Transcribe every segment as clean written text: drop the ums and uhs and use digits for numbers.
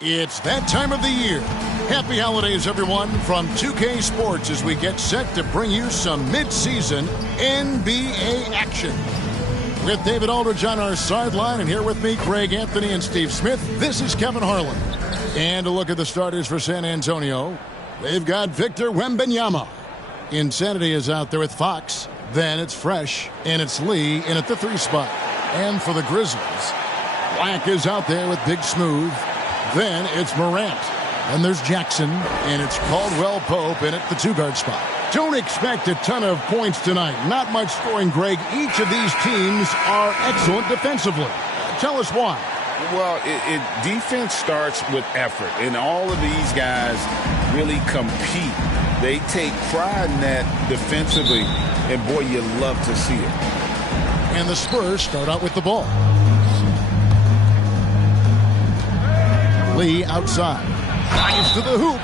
It's that time of the year. Happy holidays, everyone, from 2K Sports as we get set to bring you some mid-season NBA action. With David Aldridge on our sideline, and here with me, Greg Anthony and Steve Smith, this is Kevin Harlan. And a look at the starters for San Antonio. They've got Victor Wembanyama. Insanity is out there with Fox. Then it's Fresh, and it's Lee in at the 3 spot. And for the Grizzlies, Black is out there with Big Smooth. Then it's Morant. And there's Jackson. And it's Caldwell Pope in at the 2-guard spot. Don't expect a ton of points tonight. Not much scoring, Greg. Each of these teams are excellent defensively. Tell us why. Well, defense starts with effort. And all of these guys really compete. They take pride in that defensively. And, boy, you love to see it. And the Spurs start out with the ball. Lee outside. Drives to the hoop.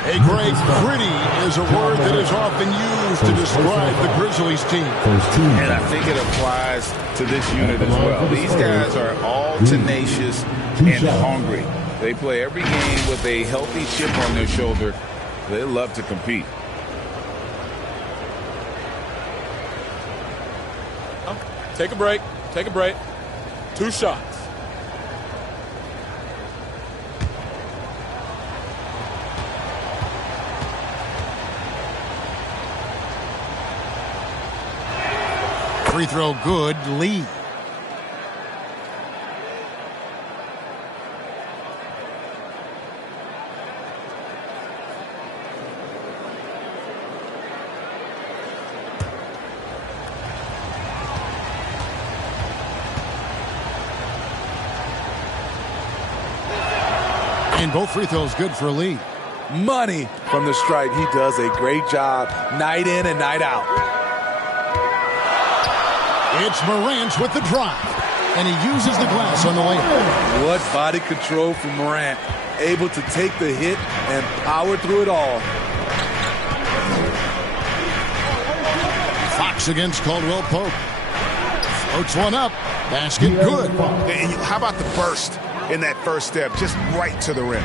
Hey, Greg, pretty is a word that is often used to describe the Grizzlies team. And I think it applies to this unit as well. These guys are all tenacious and hungry. They play every game with a healthy chip on their shoulder. They love to compete. Take a break. Take a break. 2 shots. Free throw good. Lee. And both free throws good for Lee. Money from the stripe. He does a great job night in and night out. It's Morant with the drive. And he uses the glass on the layup. What body control from Morant. Able to take the hit and power through it all. Fox against Caldwell Pope. Floats one up. Basket good. And how about the burst in that first step? Just right to the rim.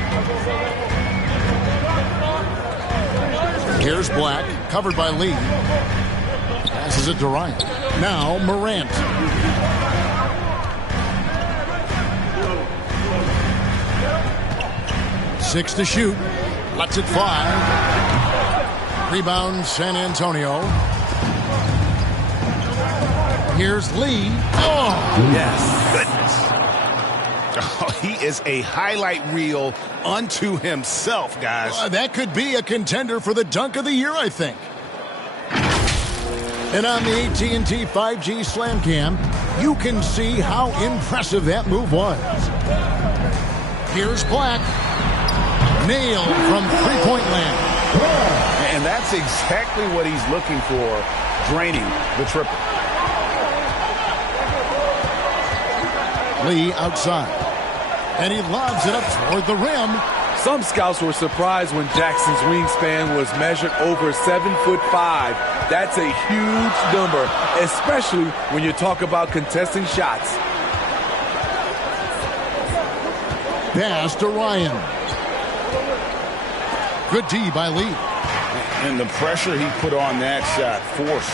Here's Black. Covered by Lee. Passes it to Ryan. Now Morant. Six to shoot. Lets it fly. Rebound San Antonio. Here's Lee. Oh! Yes. Goodness. Oh, he is a highlight reel unto himself, guys. That could be a contender for the dunk of the year, I think. And on the AT&T 5G Slam Cam, you can see how impressive that move was. Here's Black. Nailed from three-point land. And that's exactly what he's looking for, draining the triple. Lee outside. And he lobs it up toward the rim. Some scouts were surprised when Jackson's wingspan was measured over 7'5". That's a huge number, especially when you talk about contesting shots. Pass to Ryan. Good D by Lee. And the pressure he put on that shot forced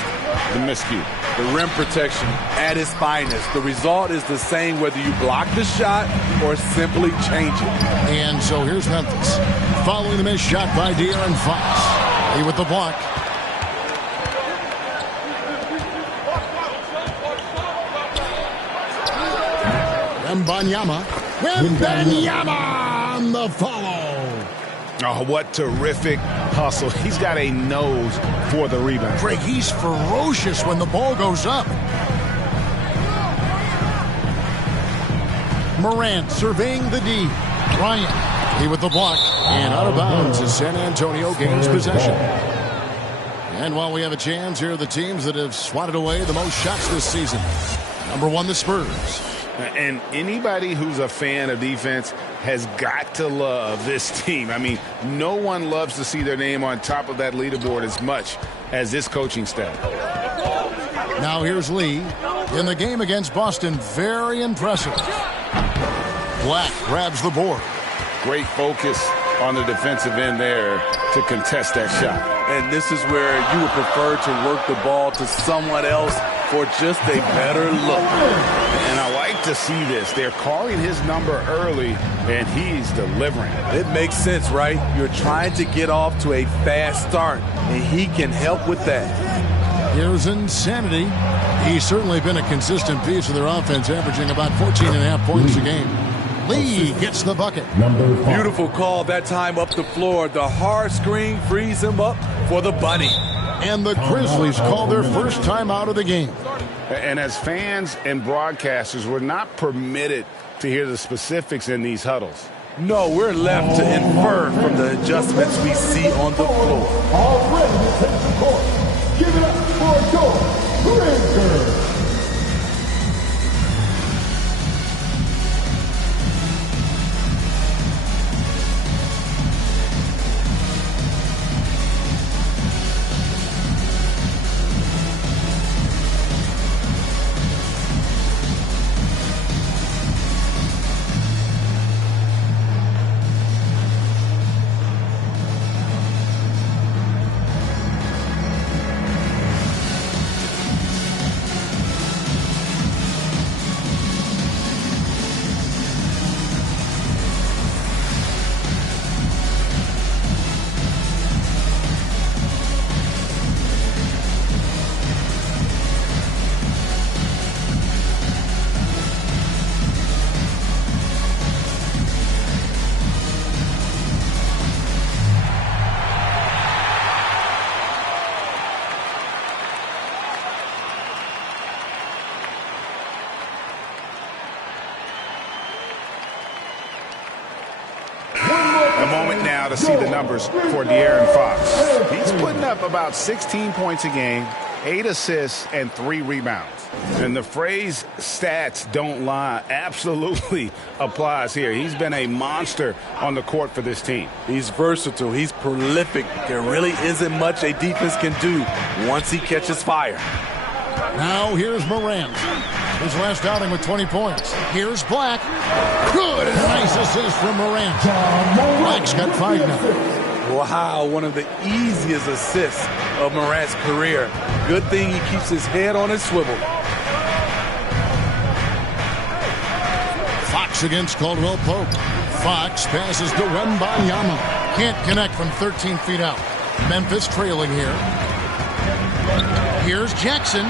the miscue. The rim protection at its finest. The result is the same whether you block the shot or simply change it. And so here's Memphis. Following the missed shot by De'Aaron Fox. Lee with the block. Wembanyama. Wembanyama on the follow. Oh, what terrific hustle. He's got a nose for the rebound. Greg, he's ferocious when the ball goes up. Morant surveying the D. Bryant, he with the block. And out of bounds as San Antonio gains possession. And while we have a chance, here are the teams that have swatted away the most shots this season. Number 1, the Spurs. And anybody who's a fan of defense has got to love this team. I mean, no one loves to see their name on top of that leaderboard as much as this coaching staff. Now here's Lee. In the game against Boston, very impressive. Black grabs the board. Great focus on the defensive end there to contest that shot. And this is where you would prefer to work the ball to someone else for just a better look. And I like to see this. They're calling his number early, and he's delivering. It makes sense, right? You're trying to get off to a fast start, and he can help with that. Here's Insanity. He's certainly been a consistent piece of their offense, averaging about 14.5 points a game. Lee gets the bucket. Beautiful call that time up the floor. The hard screen frees him up for the bunny. And the Grizzlies call their first time out of the game. And as fans and broadcasters, we're not permitted to hear the specifics in these huddles. No, we're left to infer from the adjustments we see on the floor. All ready to take the court. Give it up for George Brinker. A moment now to see the numbers for De'Aaron Fox. He's putting up about 16 points a game, 8 assists, and 3 rebounds. And the phrase stats don't lie absolutely applies here. He's been a monster on the court for this team. He's versatile. He's prolific. There really isn't much a defense can do once he catches fire. Now here's Morant. His last outing with 20 points. Here's Black. Good and nice assist from Morant. Black's got 5 now. Wow, one of the easiest assists of Morant's career. Good thing he keeps his head on his swivel. Fox against Caldwell Pope. Fox passes to Wembanyama. Can't connect from 13 feet out. Memphis trailing here. Here's Jackson.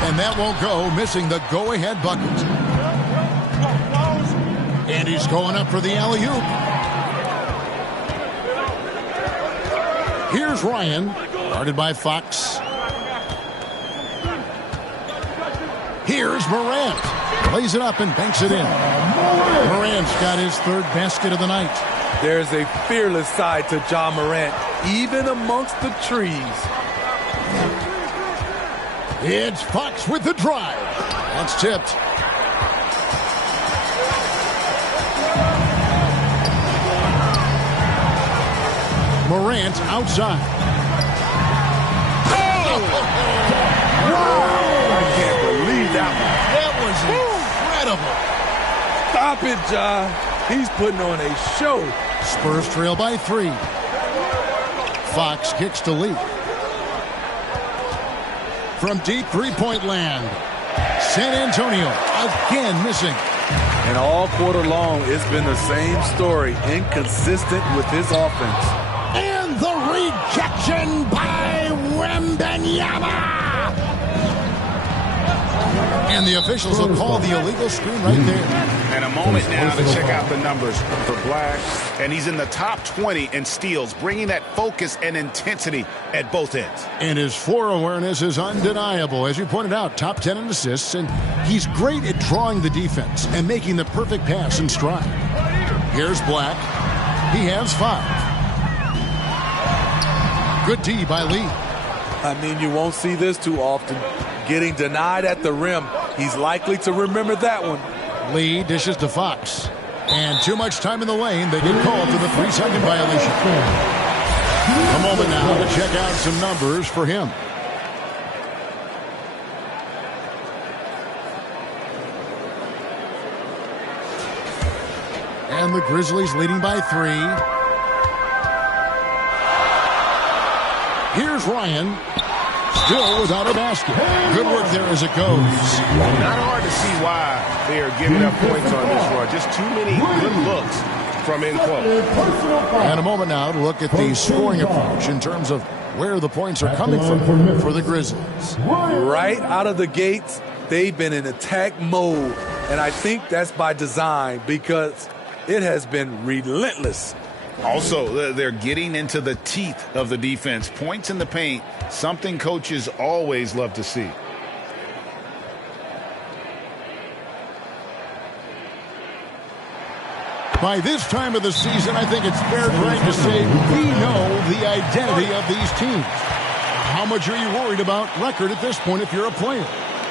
And that won't go, missing the go-ahead bucket. And he's going up for the alley-oop. Here's Ryan, guarded by Fox. Here's Morant. Plays it up and banks it in. Morant's got his 3rd basket of the night. There's a fearless side to Ja Morant, even amongst the trees. It's Fox with the drive. That's tipped. Morant outside. Oh! Wow! I can't believe that one. That was incredible. Stop it, Ja. He's putting on a show. Spurs trail by 3. Fox kicks to Lee. From deep three-point land. San Antonio again missing. And all quarter long, it's been the same story. Inconsistent with his offense. And the rejection by Wembanyama. And the officials will call the illegal screen right there. And a moment now to check out the numbers for Black. And he's in the top 20 in steals, bringing that focus and intensity at both ends. And his floor awareness is undeniable. As you pointed out, top 10 in assists. And he's great at drawing the defense and making the perfect pass in stride. Here's Black. He has 5. Good D by Lee. I mean, you won't see this too often. Getting denied at the rim. He's likely to remember that one. Lee dishes to Fox. And too much time in the lane. They get called for the 3-second violation. A moment now to check out some numbers for him. And the Grizzlies leading by 3. Here's Ryan. Still without a basket. Good work there as it goes. Not hard to see why they are giving up points on this run. Just too many good looks from in close. And a moment now to look at the scoring approach in terms of where the points are coming from for the Grizzlies. Right out of the gates, they've been in attack mode. And I think that's by design because it has been relentless. Also, they're getting into the teeth of the defense. Points in the paint, something coaches always love to see. By this time of the season, I think it's fair right to say we know the identity of these teams. How much are you worried about record at this point if you're a player?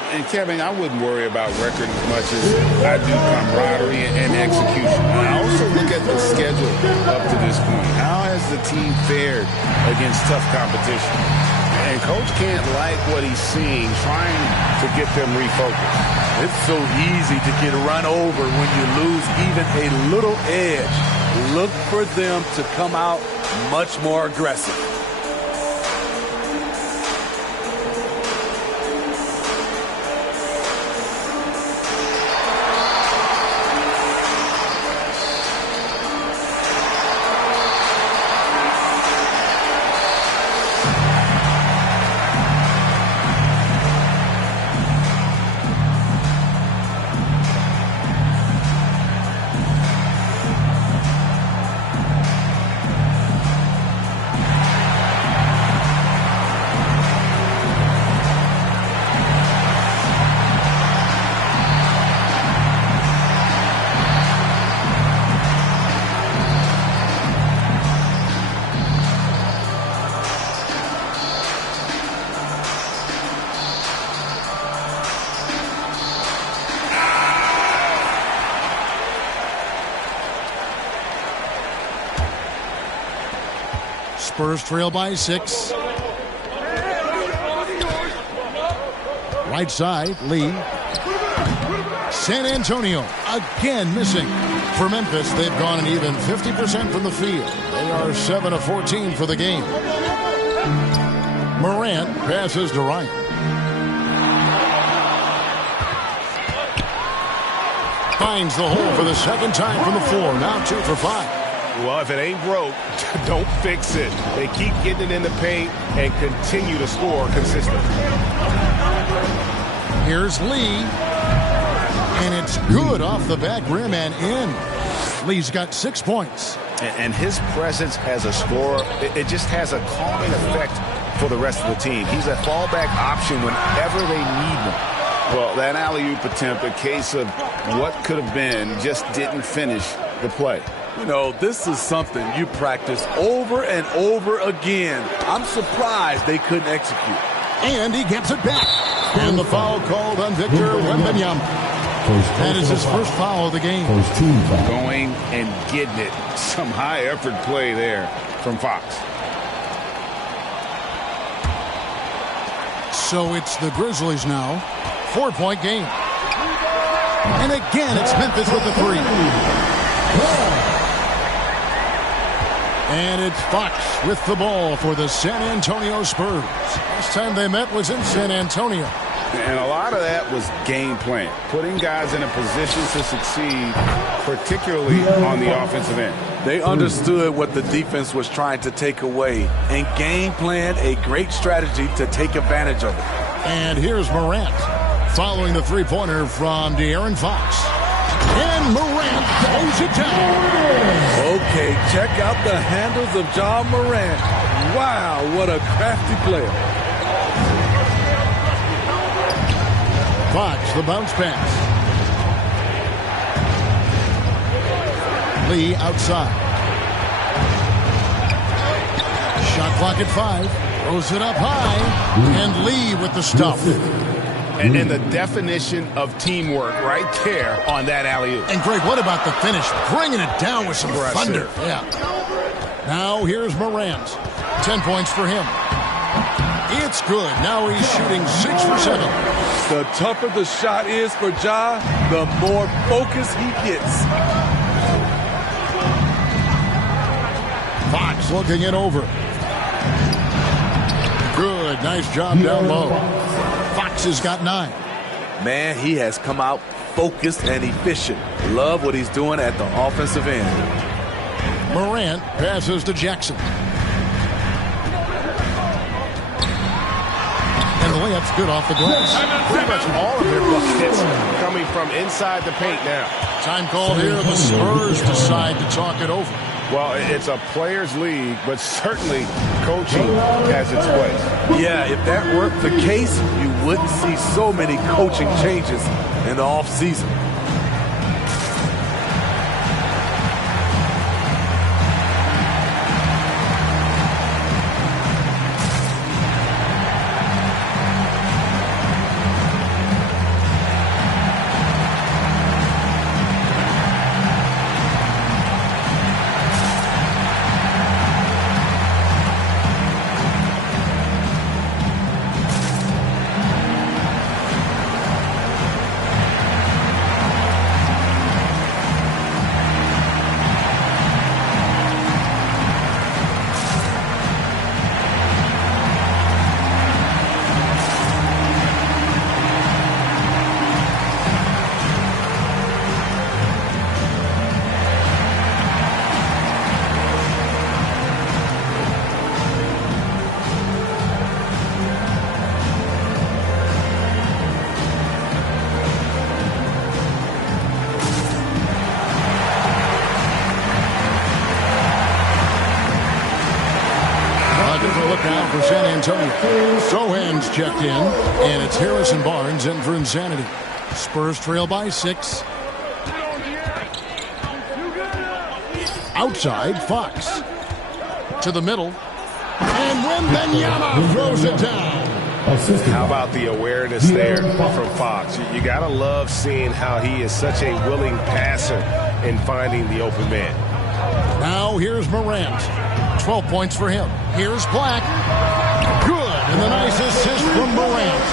And, Kevin, I wouldn't worry about record as much as I do camaraderie and execution. I also look at the schedule up to this point. How has the team fared against tough competition? And Coach can't like what he's seeing, trying to get them refocused. It's so easy to get run over when you lose even a little edge. Look for them to come out much more aggressive. Spurs trail by 6. Right side, Lee. San Antonio again missing. For Memphis, they've gone an even 50% from the field. They are 7 of 14 for the game. Morant passes to Ryan. Finds the hole for the second time from the floor. Now 2 for 5. Well, if it ain't broke, don't fix it. They keep getting it in the paint and continue to score consistently. Here's Lee. And it's good off the back rim and in. Lee's got 6 points. And his presence as a scorer, it just has a calming effect for the rest of the team. He's a fallback option whenever they need one. Well, that alley-oop attempt, a case of what could have been, just didn't finish the play. You know, this is something you practice over and over again. I'm surprised they couldn't execute. And he gets it back. And the foul called on Victor Wembanyama. That is his first foul of the game. Going and getting it. Some high-effort play there from Fox. So it's the Grizzlies now. 4-point game. And again, it's Memphis with the 3. And it's Fox with the ball for the San Antonio Spurs. Last time they met was in San Antonio. And a lot of that was game plan, putting guys in a position to succeed, particularly on the offensive end. They understood what the defense was trying to take away and game planned a great strategy to take advantage of it. And here's Morant following the three-pointer from De'Aaron Fox. And Morant throws it down. Okay, check out the handles of Ja Morant. Wow, what a crafty player. Fox, the bounce pass. Lee outside. Shot clock at 5. Throws it up high. And Lee with the stuff. And then the definition of teamwork right there on that alley-oop. And Greg, what about the finish? Bringing it down with some Aggressive. thunder. Yeah. Now here's Morant. 10 points for him. It's good. Now he's shooting 6 for 7. The tougher the shot is for Ja, the more focus he gets. Fox looking it over. Good, nice job down low. Fox has got 9. Man, he has come out focused and efficient. Love what he's doing at the offensive end. Morant passes to Jackson. And the layup's good off the glass. Pretty much all of their buckets coming from inside the paint now. Time called here. The Spurs decide to talk it over. Well, it's a players' league, but certainly coaching has its place. Yeah, if that weren't the case, you wouldn't see so many coaching changes in the offseason. Now for San Antonio. Sohan's checked in, and it's Harrison Barnes in for Insanity. Spurs trail by 6. Outside, Fox. To the middle. And Wembanyama throws it down. How about the awareness there from Fox? You got to love seeing how he is such a willing passer in finding the open man. Now here's Morant. 12 points for him. Here's Black. Good. And the nice assist from Morant.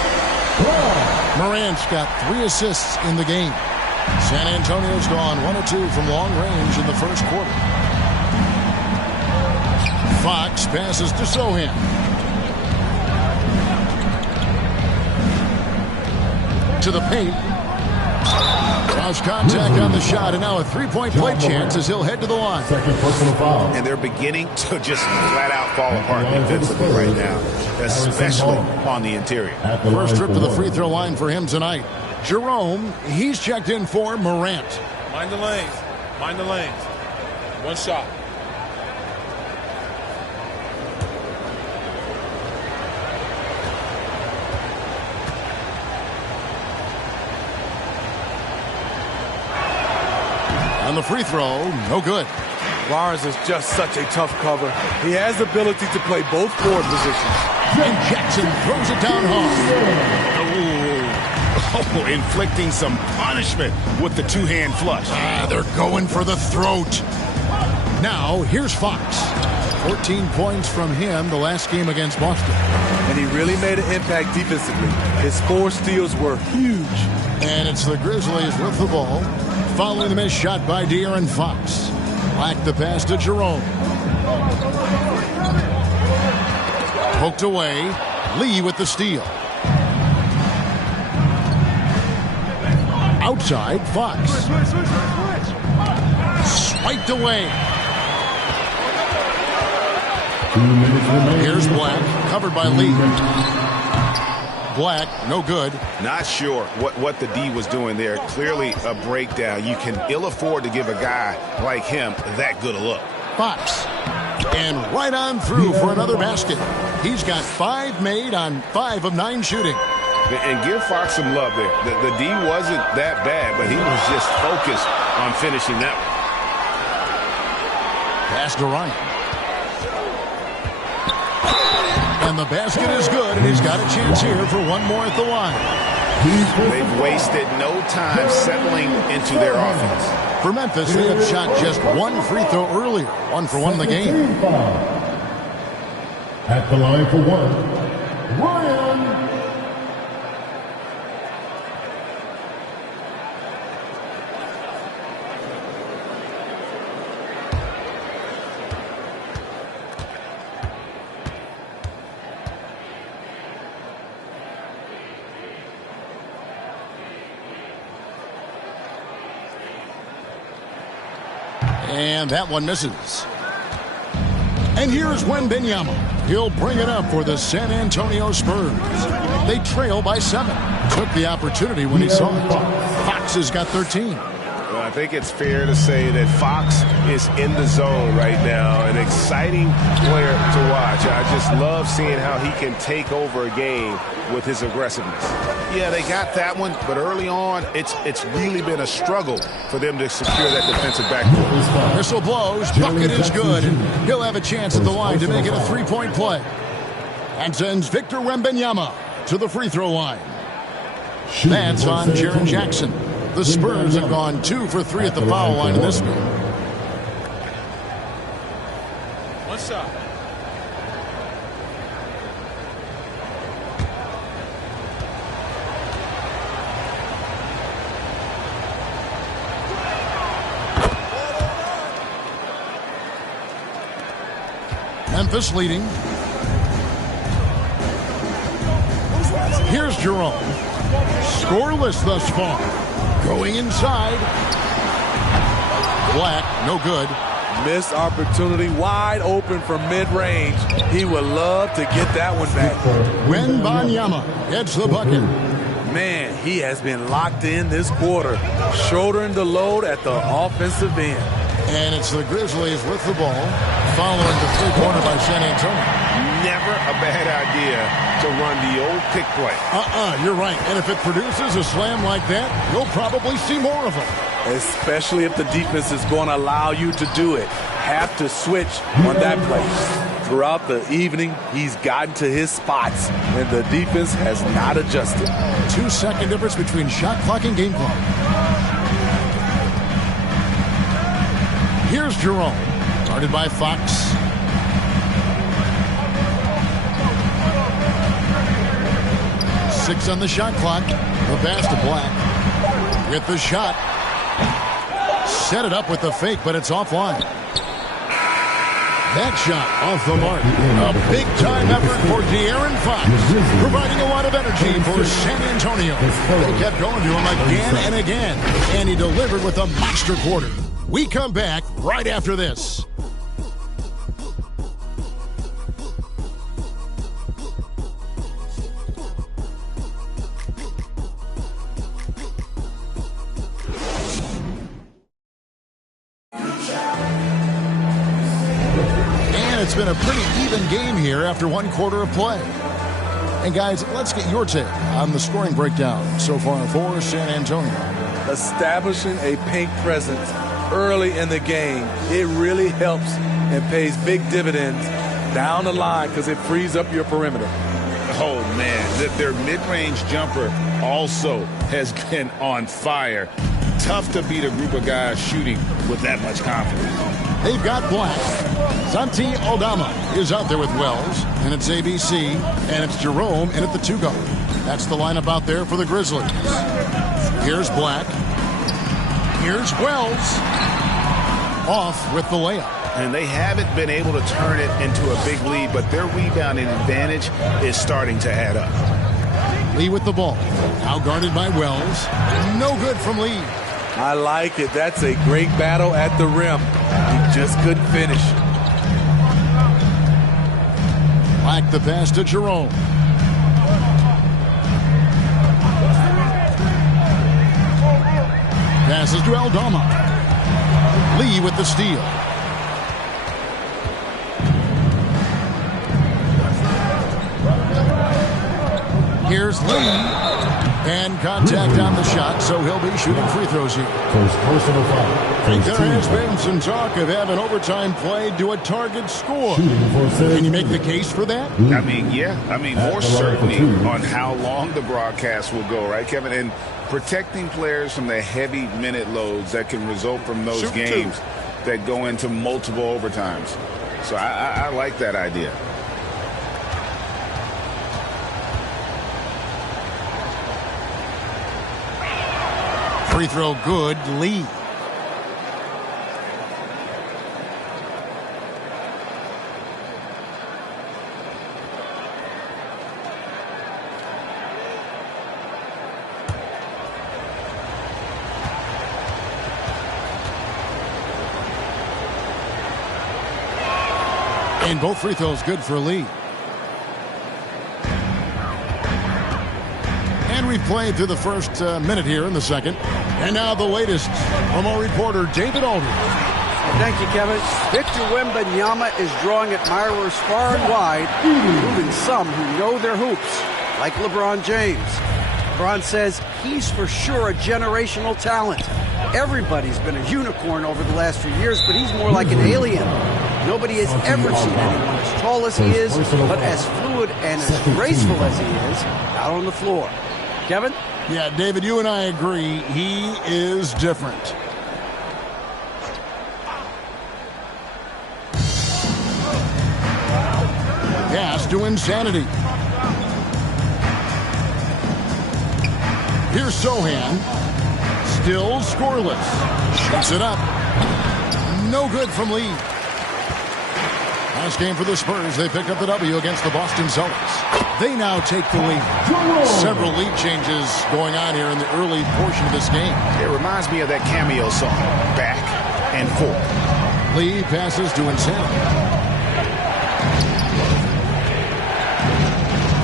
Morant's got 3 assists in the game. San Antonio's gone 1 of 2 from long range in the first quarter. Fox passes to Sohan. To the paint. Lost contact on the shot, and now a 3-point play chance as he'll head to the line. Second personal foul. And they're beginning to just flat out fall apart defensively right now, especially on the interior. First trip to the free throw line for him tonight. Jerome, he's checked in for Morant. Mind the lanes. Mind the lanes. One shot. On the free throw, no good. Barnes is just such a tough cover. He has the ability to play both forward positions. And Jackson throws it down hard. Oh, inflicting some punishment with the two-hand flush. They're going for the throat. Now, here's Fox. 14 points from him the last game against Boston. And he really made an impact defensively. His 4 steals were huge. And it's the Grizzlies with the ball. Following the missed shot by De'Aaron Fox. Black the pass to Jerome. Poked away. Lee with the steal. Outside, Fox. Swiped away. 2 minutes remaining. Here's Black, covered by Lee. Black, no good. Not sure what the D was doing there. Clearly a breakdown. You can ill afford to give a guy like him that good a look. Fox. And right on through for another basket. He's got 5 made on 5 of 9 shooting. And give Fox some love there. The D wasn't that bad, but he was just focused on finishing that one. Pass to Ryan. And the basket is good, and he's got a chance here for one more at the line. They've wasted no time settling into their offense. For Memphis, they have shot just 1 free throw earlier. 1 for 1 in the game. At the line for 1, Ryan. And that one misses. And here's Wembanyama. He'll bring it up for the San Antonio Spurs. They trail by 7. Took the opportunity when he saw it. Fox has got 13. Well, I think it's fair to say that Fox is in the zone right now. An exciting player to watch. I just love seeing how he can take over a game with his aggressiveness. Yeah, they got that one, but early on, it's really been a struggle for them to secure that defensive backboard. Whistle blows, bucket is good, and he'll have a chance at the line to make it a 3-point play. And sends Victor Wembanyama to the free throw line. That's on Jaren Jackson. The Spurs have gone 2 for 3 at the foul line in this game. One shot. Memphis leading. Here's Jerome. Scoreless thus far. Going inside. Black, no good. Missed opportunity, wide open from mid-range. He would love to get that one back. Wembanyama gets the bucket. Man, he has been locked in this quarter, shouldering the load at the offensive end. And it's the Grizzlies with the ball, following the three-pointer by San Antonio. Never a bad idea to run the old pick play. You're right. And if it produces a slam like that, you'll probably see more of them. Especially if the defense is going to allow you to do it. Have to switch on that play. Throughout the evening, he's gotten to his spots, and the defense has not adjusted. 2-second difference between shot clock and game clock. Here's Jerome, guarded by Fox. Six on the shot clock. The pass to Black. With the shot. Set it up with the fake, but it's offline. That shot off the mark. A big-time effort for De'Aaron Fox, providing a lot of energy for San Antonio. They kept going to him again and again, and he delivered with a monster quarter. We come back right after this. It's been a pretty even game here after one quarter of play. And guys, let's get your take on the scoring breakdown so far for San Antonio. Establishing a paint presence early in the game, it really helps and pays big dividends down the line because it frees up your perimeter. Oh, man, their mid-range jumper also has been on fire. Tough to beat a group of guys shooting with that much confidence. They've got Black. Santi Aldama is out there with Wells, and it's ABC, and it's Jerome in at the 2 guard. That's the lineup out there for the Grizzlies. Here's Black. Here's Wells. Off with the layup. And they haven't been able to turn it into a big lead, but their rebounding advantage is starting to add up. Lee with the ball. Now guarded by Wells. No good from Lee. I like it. That's a great battle at the rim. He just couldn't finish. Black the pass to Jerome. Passes to Aldama. Lee with the steal. Here's Lee. And contact on the shot, so he'll be shooting free throws here. Personal foul. There has been some talk of having overtime played to a target score. Can you make the case for that? I mean, yeah. I mean, more certainty on how long the broadcast will go, right, Kevin? And protecting players from the heavy minute loads that can result from those games that go into multiple overtimes. So I like that idea. Free throw good, Lee. And both free throws good for Lee. And we've played through the first minute here in the second. And now the latest from our reporter, David Aldridge. Thank you, Kevin. Victor Wembanyama is drawing admirers far and wide, including some who know their hoops, like LeBron James. LeBron says he's for sure a generational talent. Everybody's been a unicorn over the last few years, but he's more like an alien. Nobody has ever seen anyone as tall as he is, but as fluid and as graceful as he is out on the floor. Kevin? Yeah, David, you and I agree. He is different. Pass to Insanity. Here's Sohan. Still scoreless. Shoots it up. No good from Lee. Last game for the Spurs. They picked up the W against the Boston Celtics. They now take the lead. Several lead changes going on here in the early portion of this game. It reminds me of that cameo song, Back and Forth. Lee passes to Insanity.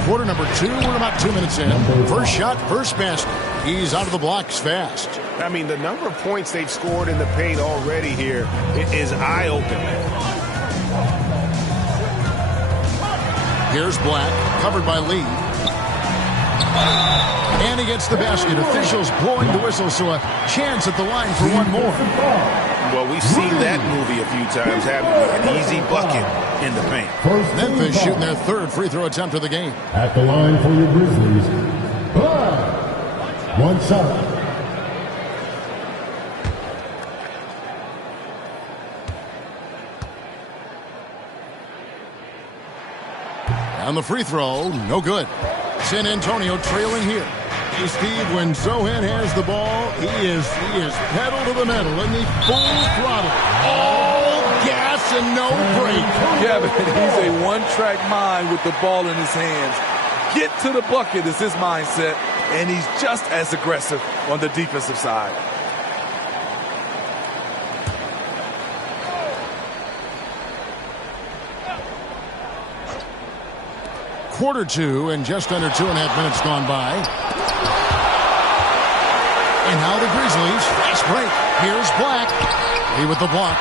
Quarter number 2, we're about 2 minutes in. First shot, first basket. He's out of the blocks fast. I mean, the number of points they've scored in the paint already here is eye-opening. Here's Black, covered by Lee. And he gets the basket. Officials blowing the whistle, so a chance at the line for one more. Well, we've seen that movie a few times, haven't we? An easy bucket in the paint. Memphis shooting their third free throw attempt of the game. At the line for your Grizzlies, Black. One shot. On the free throw, no good. San Antonio trailing here. Hey, Steve, when Sohan has the ball, he is pedal to the metal in the full throttle. All gas and no brake. Kevin, he's a one-track mind with the ball in his hands. Get to the bucket is his mindset, and he's just as aggressive on the defensive side. Quarter 2 and just under 2.5 minutes gone by. And now the Grizzlies. Fast break. Here's Black. Lee with the block.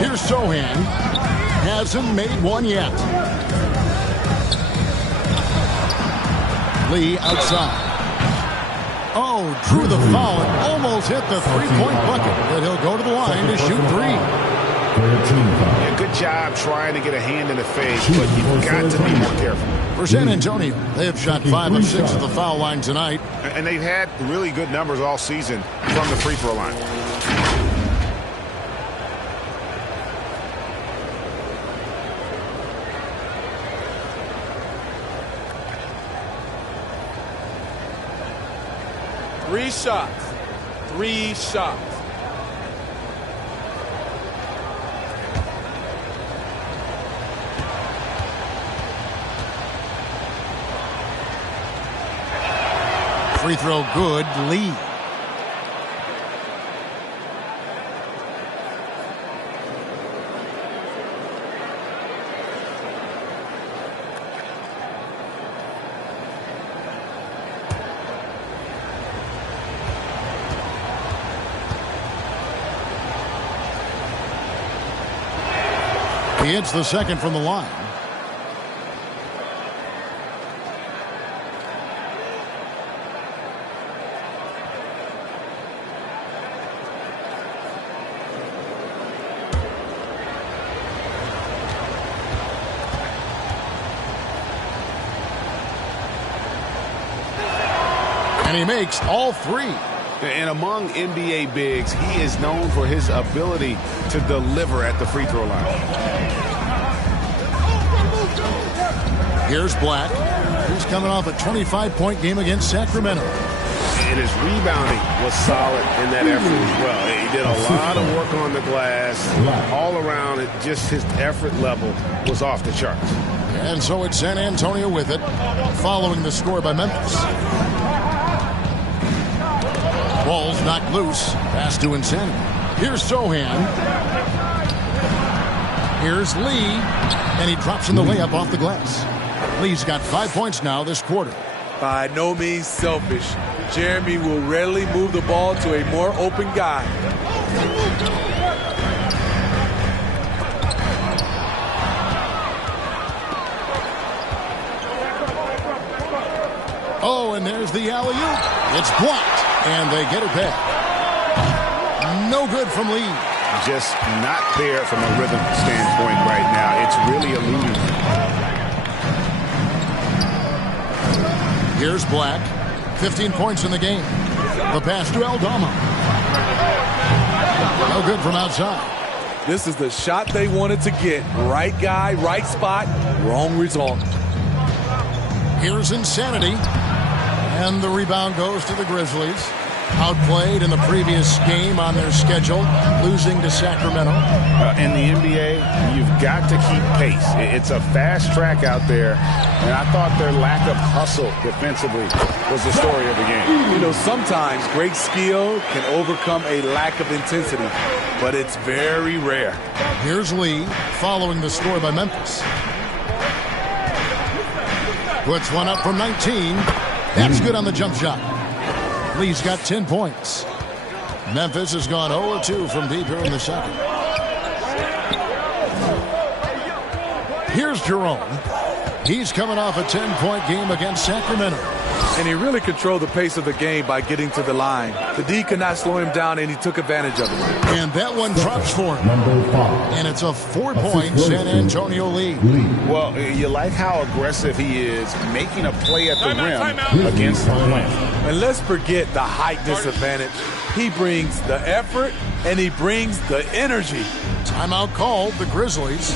Here's Sohan. Hasn't made one yet. Lee outside. Oh, drew the foul and almost hit the three-point bucket. But he'll go to the line to shoot 3. Yeah, good job trying to get a hand in the face, but you've got to be more careful. For San Antonio, they have shot 5 of 6 at the foul line tonight. And they've had really good numbers all season from the free throw line. Three shots. 3 shots. Free throw good. Lee. He hits the second from the line. And he makes all 3. And among NBA bigs, he is known for his ability to deliver at the free throw line. Here's Black. He's coming off a 25-point game against Sacramento. And his rebounding was solid in that effort as well. He did a lot of work on the glass. All around, just his effort level was off the charts. And so it's San Antonio with it, following the score by Memphis. Ball's knocked loose. Pass to Insanity. Here's Sohan. Here's Lee. And he drops in the layup off the glass. Lee's got 5 points now this quarter. By no means selfish. Jeremy will rarely move the ball to a more open guy. Oh, and there's the alley-oop. It's blocked, and they get it back. No good from Lee. Just not there from a rhythm standpoint right now. It's really eluding. Here's Black. 15 points in the game. The pass to Aldama. No good from outside. This is the shot they wanted to get. Right guy, right spot, wrong result. Here's Insanity. And the rebound goes to the Grizzlies. Outplayed in the previous game on their schedule, losing to Sacramento. In the NBA, you've got to keep pace. It's a fast track out there, and I thought their lack of hustle defensively was the story of the game. You know, sometimes great skill can overcome a lack of intensity, but it's very rare. Here's Lee, following the score by Memphis. Puts one up from 19. That's good on the jump shot. Lee's got 10 points. Memphis has gone 0-2 from deep here in the second. Here's Jerome. He's coming off a 10-point game against Sacramento. And he really controlled the pace of the game by getting to the line. The D could not slow him down, and he took advantage of it. And that one drops for him. And it's a 4-point San Antonio lead. Well, you like how aggressive he is, making a play at the rim against the length. And let's forget the height disadvantage. He brings the effort, and he brings the energy. Timeout called, the Grizzlies.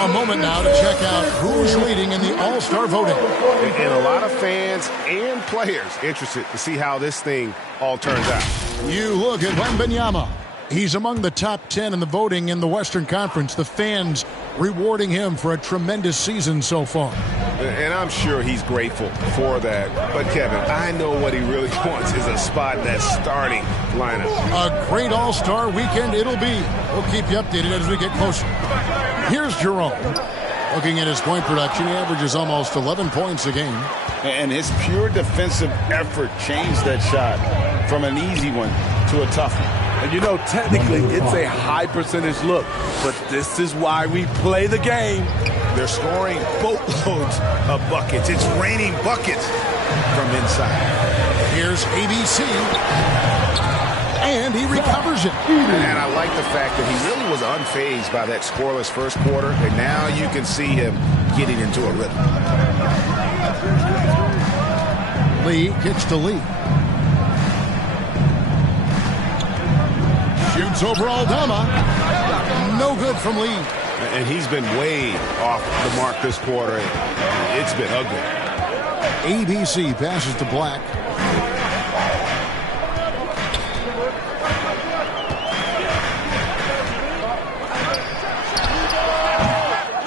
A moment now to check out who's leading in the All-Star voting. And a lot of fans and players interested to see how this thing all turns out. You look at Wembanyama. He's among the top 10 in the voting in the Western Conference. The fans rewarding him for a tremendous season so far. And I'm sure he's grateful for that. But, Kevin, I know what he really wants is a spot in that starting lineup. A great All-Star weekend it'll be. We'll keep you updated as we get closer. Here's Jerome. Looking at his point production, he averages almost 11 points a game. And his pure defensive effort changed that shot from an easy one to a tough one. And you know, technically, it's a high percentage look, but this is why we play the game. They're scoring boatloads of buckets. It's raining buckets from inside. Here's ABC. And he recovers it. And I like the fact that he really was unfazed by that scoreless first quarter, and now you can see him getting into a rhythm. Lee kicks to Lee. Shoots over Aldama. No good from Lee. And he's been way off the mark this quarter. It's been ugly. ABC passes to Black.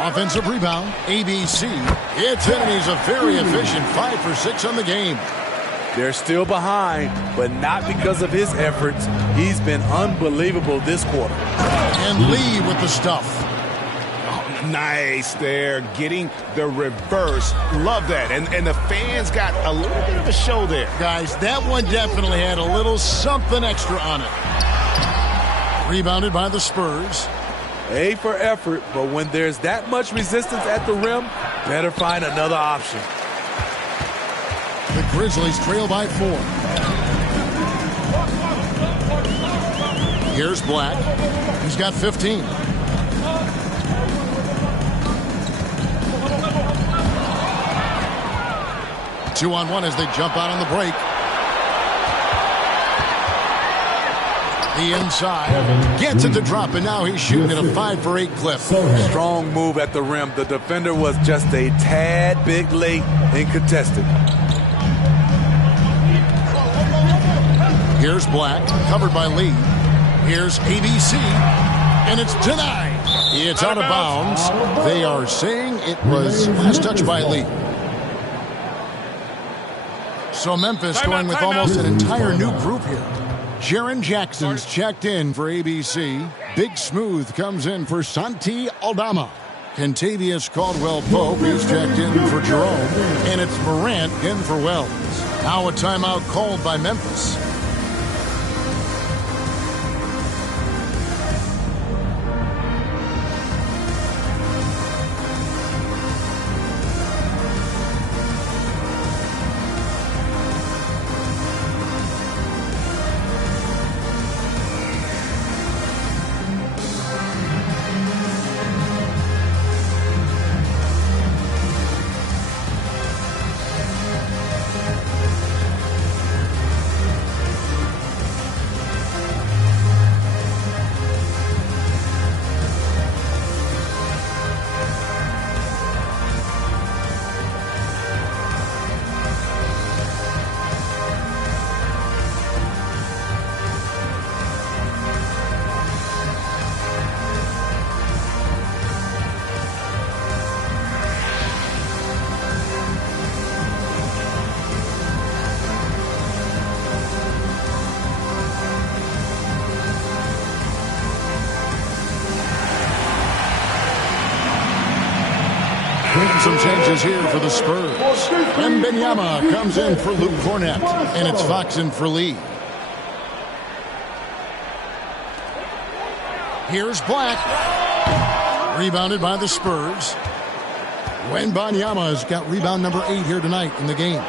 Offensive rebound, ABC. It's in, and he's a very efficient 5 for 6 on the game. They're still behind, but not because of his efforts. He's been unbelievable this quarter. And Lee with the stuff. Oh, nice there, getting the reverse. Love that. And the fans got a little bit of a show there. Guys, that one definitely had a little something extra on it. Rebounded by the Spurs. A for effort, but when there's that much resistance at the rim, better find another option. The Grizzlies trail by 4. Here's Black. He's got 15. Two-on-one as they jump out on the break. The inside. Gets it to drop, and now he's shooting at a 5 for 8 clip. Strong move at the rim. The defender was just a tad bit late in contesting. Here's Black, covered by Lee. Here's ABC, and it's denied. It's out of bounds. They are saying it was last touch by Lee. So Memphis going with almost an entire new group here. Jaren Jackson's checked in for ABC. Big Smooth comes in for Santi Aldama. Kentavious Caldwell-Pope, he's checked in for Jerome. And it's Morant in for Wells. Now a timeout called by Memphis. Some changes here for the Spurs. Wembanyama comes in for Luke Cornett, and it's Fox in for Lee. Here's Black. Rebounded by the Spurs. Wembanyama has got rebound number 8 here tonight in the game.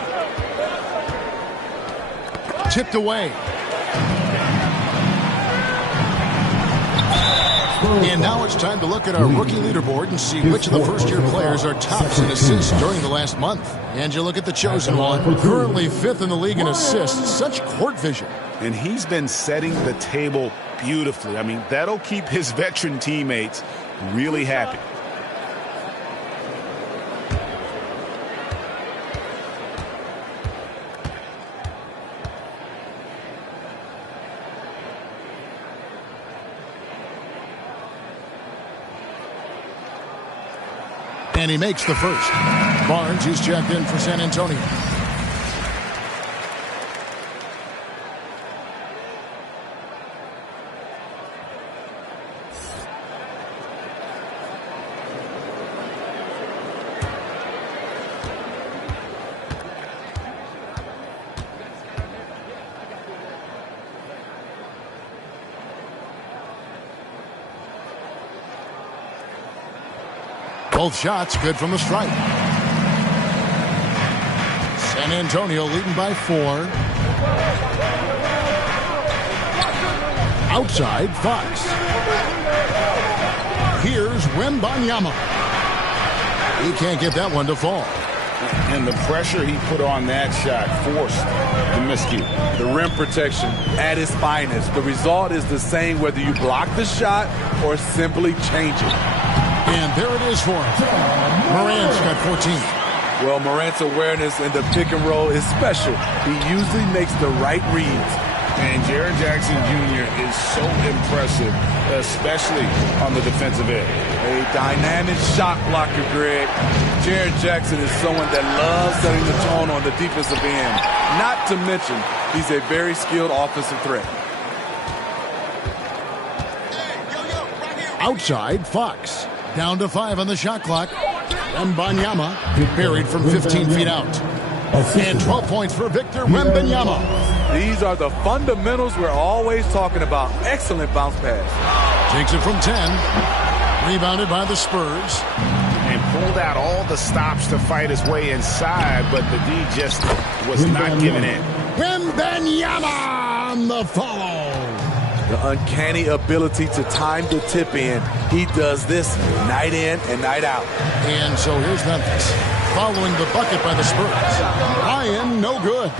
Tipped away. And now it's time to look at our rookie leaderboard and see which of the first-year players are tops in assists during the last month. And you look at the chosen one, currently 5th in the league in assists. Such court vision. And he's been setting the table beautifully. I mean, that'll keep his veteran teammates really happy. And he makes the first. Barnes, who's checked in for San Antonio. Both shots good from the stripe. San Antonio leading by 4. Outside, Fox. Here's Wembanyama. He can't get that one to fall. And the pressure he put on that shot forced the miscue. The rim protection at its finest. The result is the same whether you block the shot or simply change it. And there it is for him. Morant's got 14. Well, Morant's awareness in the pick and roll is special. He usually makes the right reads. And Jaren Jackson Jr. is so impressive, especially on the defensive end. A dynamic shot blocker, Greg. Jaren Jackson is someone that loves setting the tone on the defensive end. Not to mention, he's a very skilled offensive threat. Outside, Fox. Down to 5 on the shot clock. Wembanyama buried from 15 feet out. And 12 points for Victor Wembanyama. These are the fundamentals we're always talking about. Excellent bounce pass. Takes it from 10. Rebounded by the Spurs. And pulled out all the stops to fight his way inside, but the D just was not giving in. Wembanyama on the follow. The uncanny ability to time the tip in. He does this night in and night out. And so here's Memphis following the bucket by the Spurs. Ryan, no good.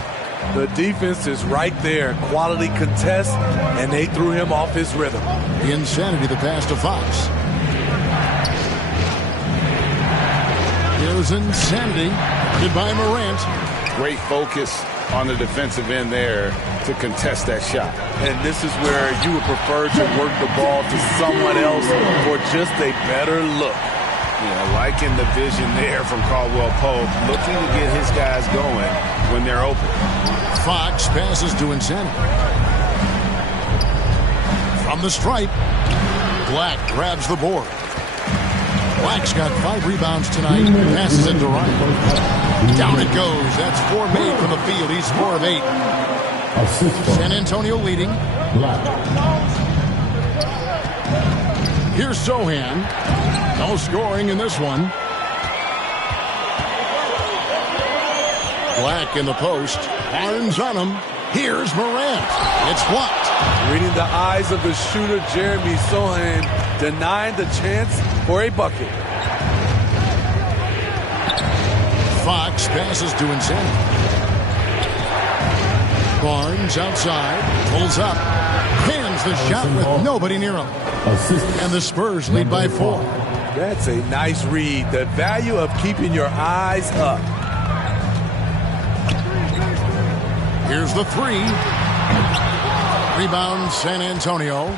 The defense is right there. Quality contest, and they threw him off his rhythm. The insanity, the pass to Fox. Here's insanity. Goodbye, Morant. Great focus on the defensive end there to contest that shot. And this is where you would prefer to work the ball to someone else for just a better look. Yeah, liking the vision there from Caldwell Pope, looking to get his guys going when they're open. Fox passes to Insanity. From the stripe, Black grabs the board. Black's got 5 rebounds tonight. Passes it to Ryan. Down it goes. That's 4 made from the field. He's 4 of 8. San Antonio leading. Here's Zohan. No scoring in this one. Black in the post. Barnes on him. Here's Morant. It's blocked. Reading the eyes of the shooter, Jeremy Sohan, denying the chance for a bucket. Fox passes to Insanity. Barnes outside. Pulls up. Hands the shot with nobody near him. And the Spurs lead by 4. That's a nice read. The value of keeping your eyes up. Here's the 3. Rebound, San Antonio.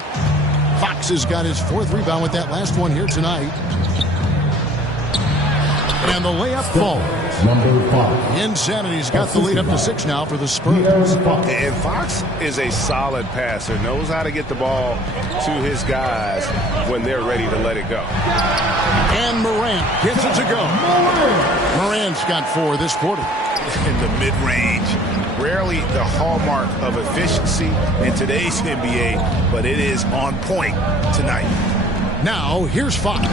Fox has got his 4th rebound with that last one here tonight. And the layup falls. Number 5. Insanity's got the lead up to 6 now for the Spurs. And Fox is a solid passer, knows how to get the ball to his guys when they're ready to let it go. And Morant gets it to go. Morant's got 4 this quarter. In the mid-range, rarely the hallmark of efficiency in today's NBA, but it is on point tonight. Now, here's Fox.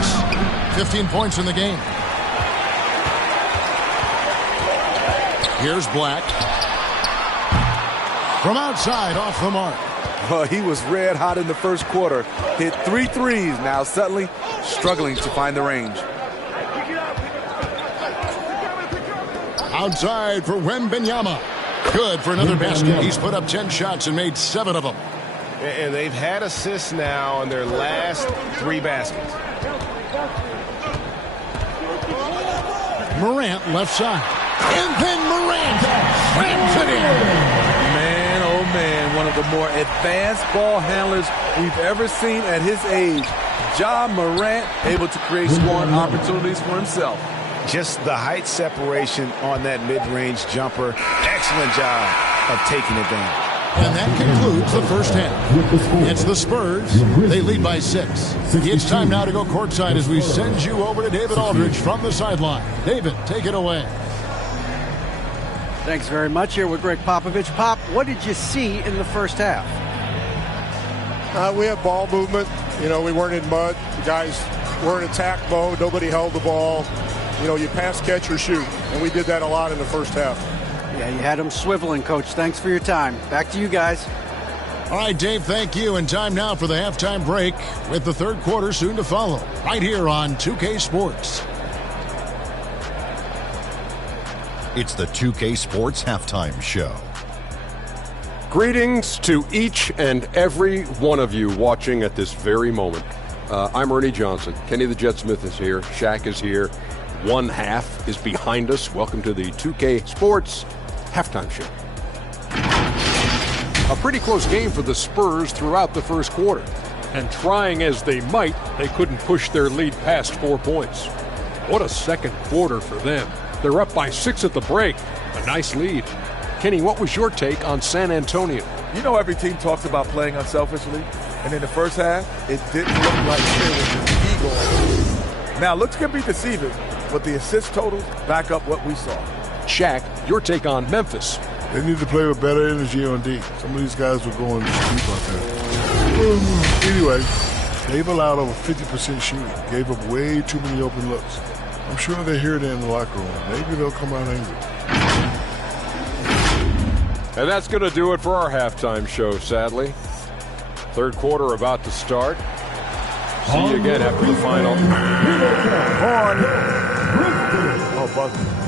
15 points in the game. Here's Black. From outside, off the mark. Well, he was red hot in the first quarter. Hit 3 threes. Now suddenly struggling to find the range. Outside for Wembanyama. Good for another basket. He's put up 10 shots and made 7 of them. And they've had assists now on their last 3 baskets. Morant left side. And then Morant slams it in. Man, oh man, one of the more advanced ball handlers we've ever seen at his age. Ja Morant able to create scoring opportunities for himself. Just the height separation on that mid-range jumper. Excellent job of taking advantage. And that concludes the first half. It's the Spurs. They lead by 6. It's time now to go courtside as we send you over to David Aldridge from the sideline. David, take it away. Thanks very much. Here with Greg Popovich. Pop, what did you see in the first half? We had ball movement. You know, we weren't in mud. The guys were in attack mode. Nobody held the ball. You know, you pass, catch, or shoot. And we did that a lot in the first half. Yeah, you had them swiveling, Coach. Thanks for your time. Back to you guys. All right, Dave, thank you. And time now for the halftime break with the third quarter soon to follow. Right here on 2K Sports. It's the 2K Sports Halftime Show. Greetings to each and every one of you watching at this very moment. I'm Ernie Johnson. Kenny the Jet Smith is here. Shaq is here. One half is behind us. Welcome to the 2K Sports Halftime Show. A pretty close game for the Spurs throughout the first quarter. And trying as they might, they couldn't push their lead past 4 points. What a second quarter for them. They're up by 6 at the break. A nice lead. Kenny, what was your take on San Antonio? You know, every team talks about playing unselfishly, and in the first half, it didn't look like there was an ego. Now, looks can be deceiving, but the assist totals back up what we saw. Shaq, your take on Memphis. They need to play with better energy on D. Some of these guys were going deep out there. Anyway, they've allowed over 50% shooting. Gave up way too many open looks. I'm sure they hear it in the locker room. Maybe they'll come out angry. And that's going to do it for our halftime show, sadly. Third quarter about to start. See you again after the final. Oh, Bucky.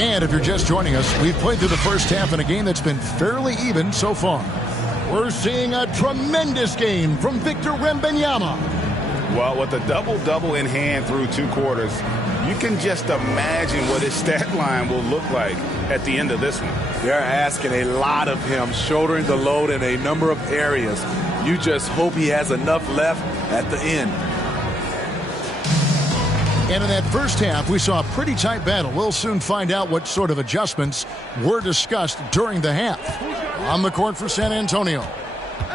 And if you're just joining us, we've played through the first half in a game that's been fairly even so far. We're seeing a tremendous game from Victor Wembanyama. Well, with a double-double in hand through 2 quarters, you can just imagine what his stat line will look like at the end of this one. They're asking a lot of him, shouldering the load in a number of areas. You just hope he has enough left at the end. And in that first half, we saw a pretty tight battle. We'll soon find out what sort of adjustments were discussed during the half. On the court for San Antonio,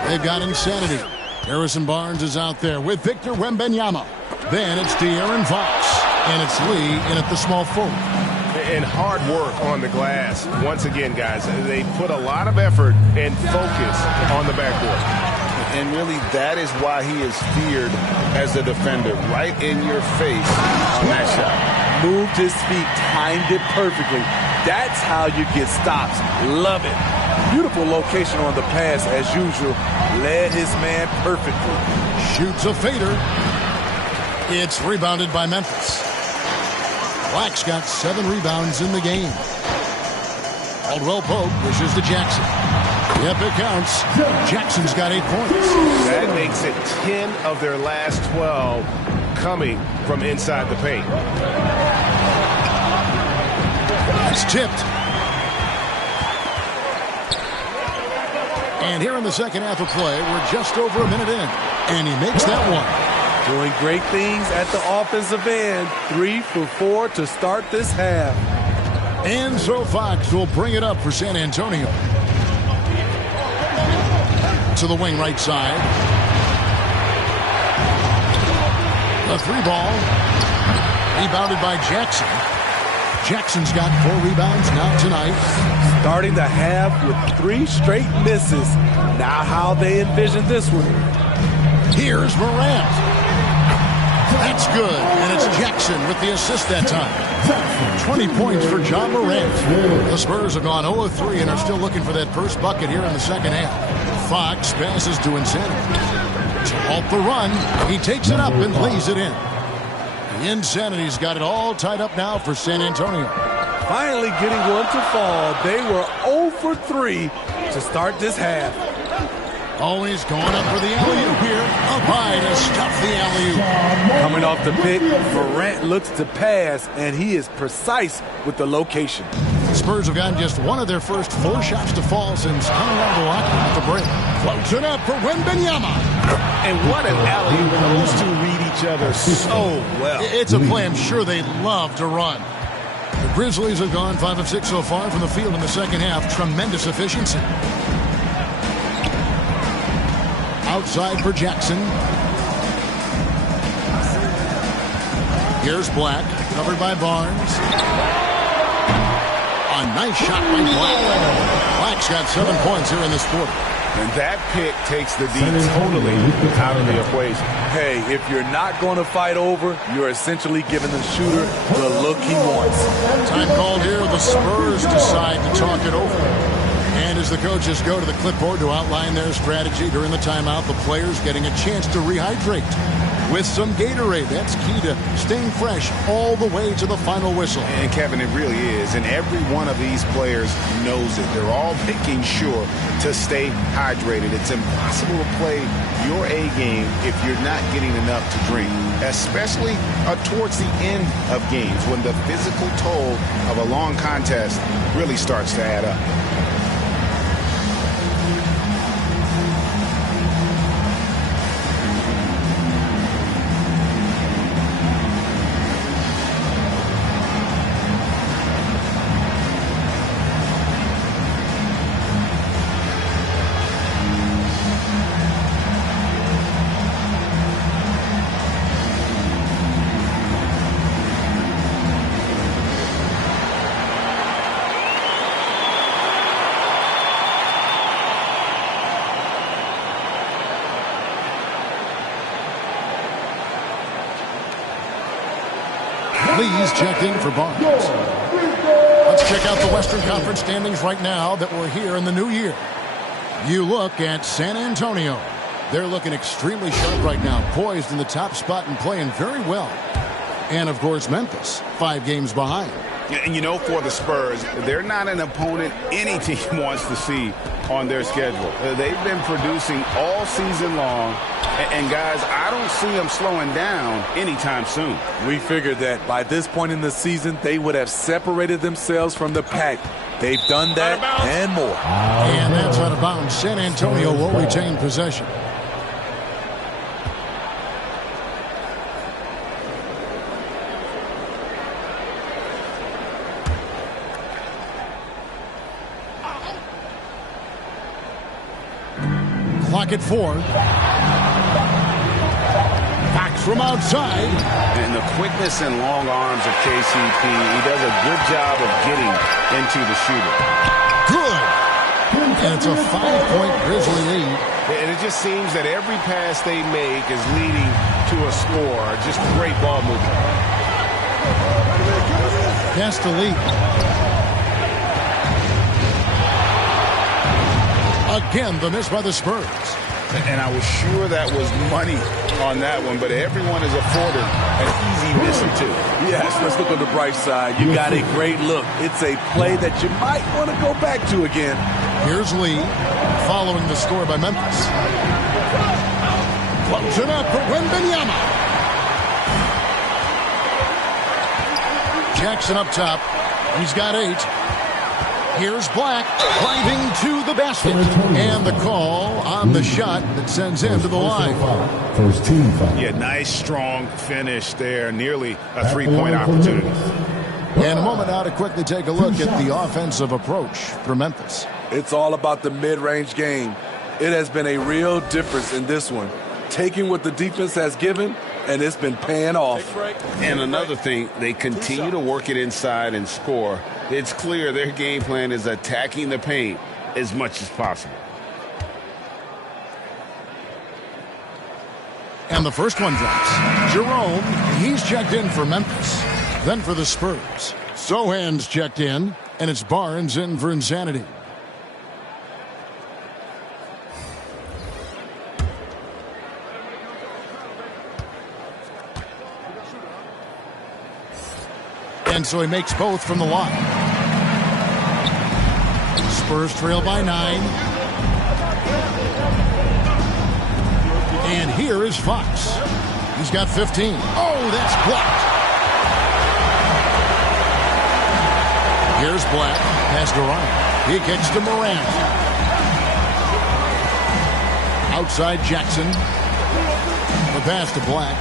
they've got Insanity. Harrison Barnes is out there with Victor Wembanyama. Then it's De'Aaron Fox, and it's Lee in at the small forward. And hard work on the glass. Once again, guys, they put a lot of effort and focus on the backcourt. And really, that is why he is feared as a defender, right in your face on that shot. Moved his feet, timed it perfectly. That's how you get stops. Love it. Beautiful location on the pass, as usual. Led his man perfectly. Shoots a fader. It's rebounded by Memphis. Black's got 7 rebounds in the game. Caldwell Pope wishes to Jackson. Yep, it counts. Jackson's got 8 points. That makes it 10 of their last 12 coming from inside the paint. It's tipped. And here in the second half of play, we're just over a minute in. And he makes that one. Doing great things at the offensive end. 3 for 4 to start this half. And so Fox will bring it up for San Antonio. To the wing right side. The 3-ball. Rebounded by Jackson. Jackson's got 4 rebounds now tonight. Starting the half with 3 straight misses. Now how they envision this one. Here's Morant. That's good. And it's Jackson with the assist that time. 20 points for John Morant. The Spurs have gone 0-3 and are still looking for that first bucket here in the second half. Fox passes to Insanity. To halt the run, he takes it up and lays it in. The Insanity's got it all tied up now for San Antonio. Finally getting one to fall. They were 0 for 3 to start this half. Always going up for the alley-oop here. Up high to stuff the alley-oop. Coming off the pick, Morant looks to pass, and he is precise with the location. The Spurs have gotten just one of their first 4 shots to fall since coming out of Milwaukee at the break. Floats it up for Wembanyama. And what an alley-oop. Those two read each other so well. It's a play I'm sure they love to run. The Grizzlies have gone 5 of 6 so far from the field in the second half. Tremendous efficiency. Outside for Jackson. Here's Black, covered by Barnes. A nice shot by Black. Black's got 7 points here in this quarter. And that pick takes the D totally out of the equation. Hey, if you're not going to fight over, you're essentially giving the shooter the look he wants. Time called here. The Spurs decide to talk it over. And as the coaches go to the clipboard to outline their strategy during the timeout, the players getting a chance to rehydrate. with some Gatorade. That's key to staying fresh all the way to the final whistle. And Kevin, it really is. And every one of these players knows it. They're all making sure to stay hydrated. It's impossible to play your A game if you're not getting enough to drink, especially towards the end of games when the physical toll of a long contest really starts to add up. Lee's checked in for Barnes. Let's check out the Western Conference standings right now that we're here in the new year. You look at San Antonio. They're looking extremely sharp right now, poised in the top spot and playing very well. And, of course, Memphis, 5 games behind. And, you know, for the Spurs, they're not an opponent any team wants to see on their schedule. They've been producing all season long. And, guys, I don't see them slowing down anytime soon. We figured that by this point in the season, they would have separated themselves from the pack. They've done that and more. And that's out of bounds. San Antonio will retain possession. Clock at 4. From outside. And the quickness and long arms of KCP, he does a good job of getting into the shooter. Good. And it's a 5-point Grizzly lead. And it just seems that every pass they make is leading to a score. Just great ball movement. Pass to Lee. Again, the miss by the Spurs. And I was sure that was money on that one, but everyone is afforded an easy miss or two. Yes, let's look on the bright side. You got a great look. It's a play that you might want to go back to again. Here's Lee, following the score by Memphis. Close it up for Wembanyama. Jackson up top. He's got 8. Here's Black driving to the basket. And the call on the shot that sends him to the line. First team foul. Yeah, nice, strong finish there. Nearly a 3-point opportunity. And a moment now to quickly take a look at the offensive approach for Memphis. It's all about the mid-range game. It has been a real difference in this one. Taking what the defense has given, and it's been paying off. And another thing, they continue to work it inside and score. It's clear their game plan is attacking the paint as much as possible. And the first one drops. Jerome, he's checked in for Memphis. Then for the Spurs, Sohan's checked in, and it's Barnes in for Insanity. And so he makes both from the line. Spurs trail by 9. And here is Fox. He's got 15. Oh, that's blocked. Here's Black. Pass to Ryan. He kicks to Morant. Outside Jackson. The pass to Black.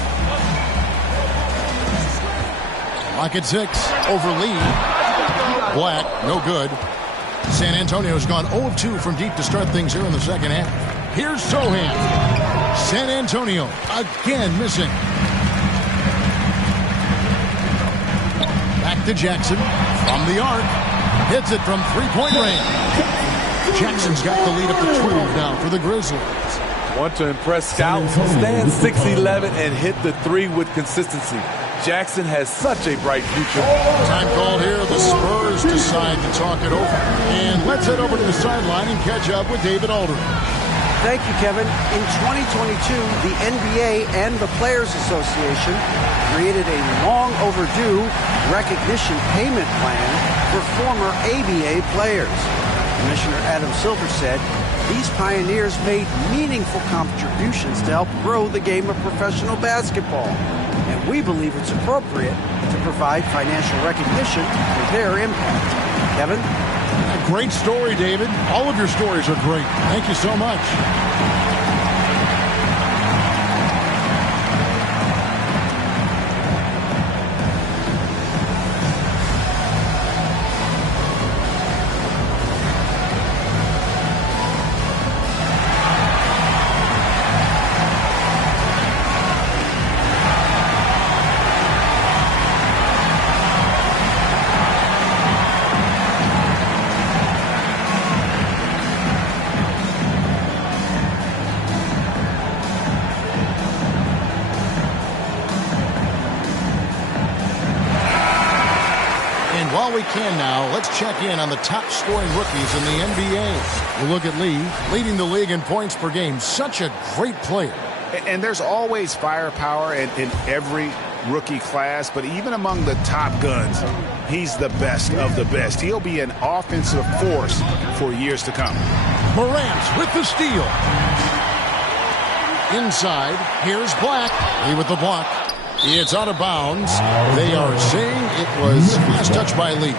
Lock at 6. Over Lee. Black, no good. San Antonio's gone 0 of 2 from deep to start things here in the second half. Here's Sohan. San Antonio again missing. Back to Jackson from the arc. Hits it from 3-point range. Jackson's got the lead up to 12 now for the Grizzlies. Want to impress scouts? Stand 6'11" and hit the 3 with consistency. Jackson has such a bright future. Time called here. The Spurs decide to talk it over. And let's head over to the sideline and catch up with David Aldridge. Thank you, Kevin. In 2022, the NBA and the Players Association created a long overdue recognition payment plan for former ABA players. Commissioner Adam Silver said these pioneers made meaningful contributions to help grow the game of professional basketball, and we believe it's appropriate to provide financial recognition for their impact. Kevin? Great story, David. All of your stories are great. Thank you so much. While we can now, let's check in on the top scoring rookies in the NBA. We'll look at Lee, leading the league in points per game. Such a great player. And there's always firepower in every rookie class, but even among the top guns, he's the best of the best. He'll be an offensive force for years to come. Morant with the steal. Inside, here's Black. Lee with the block. It's out of bounds. They are saying it was last touch by Lee.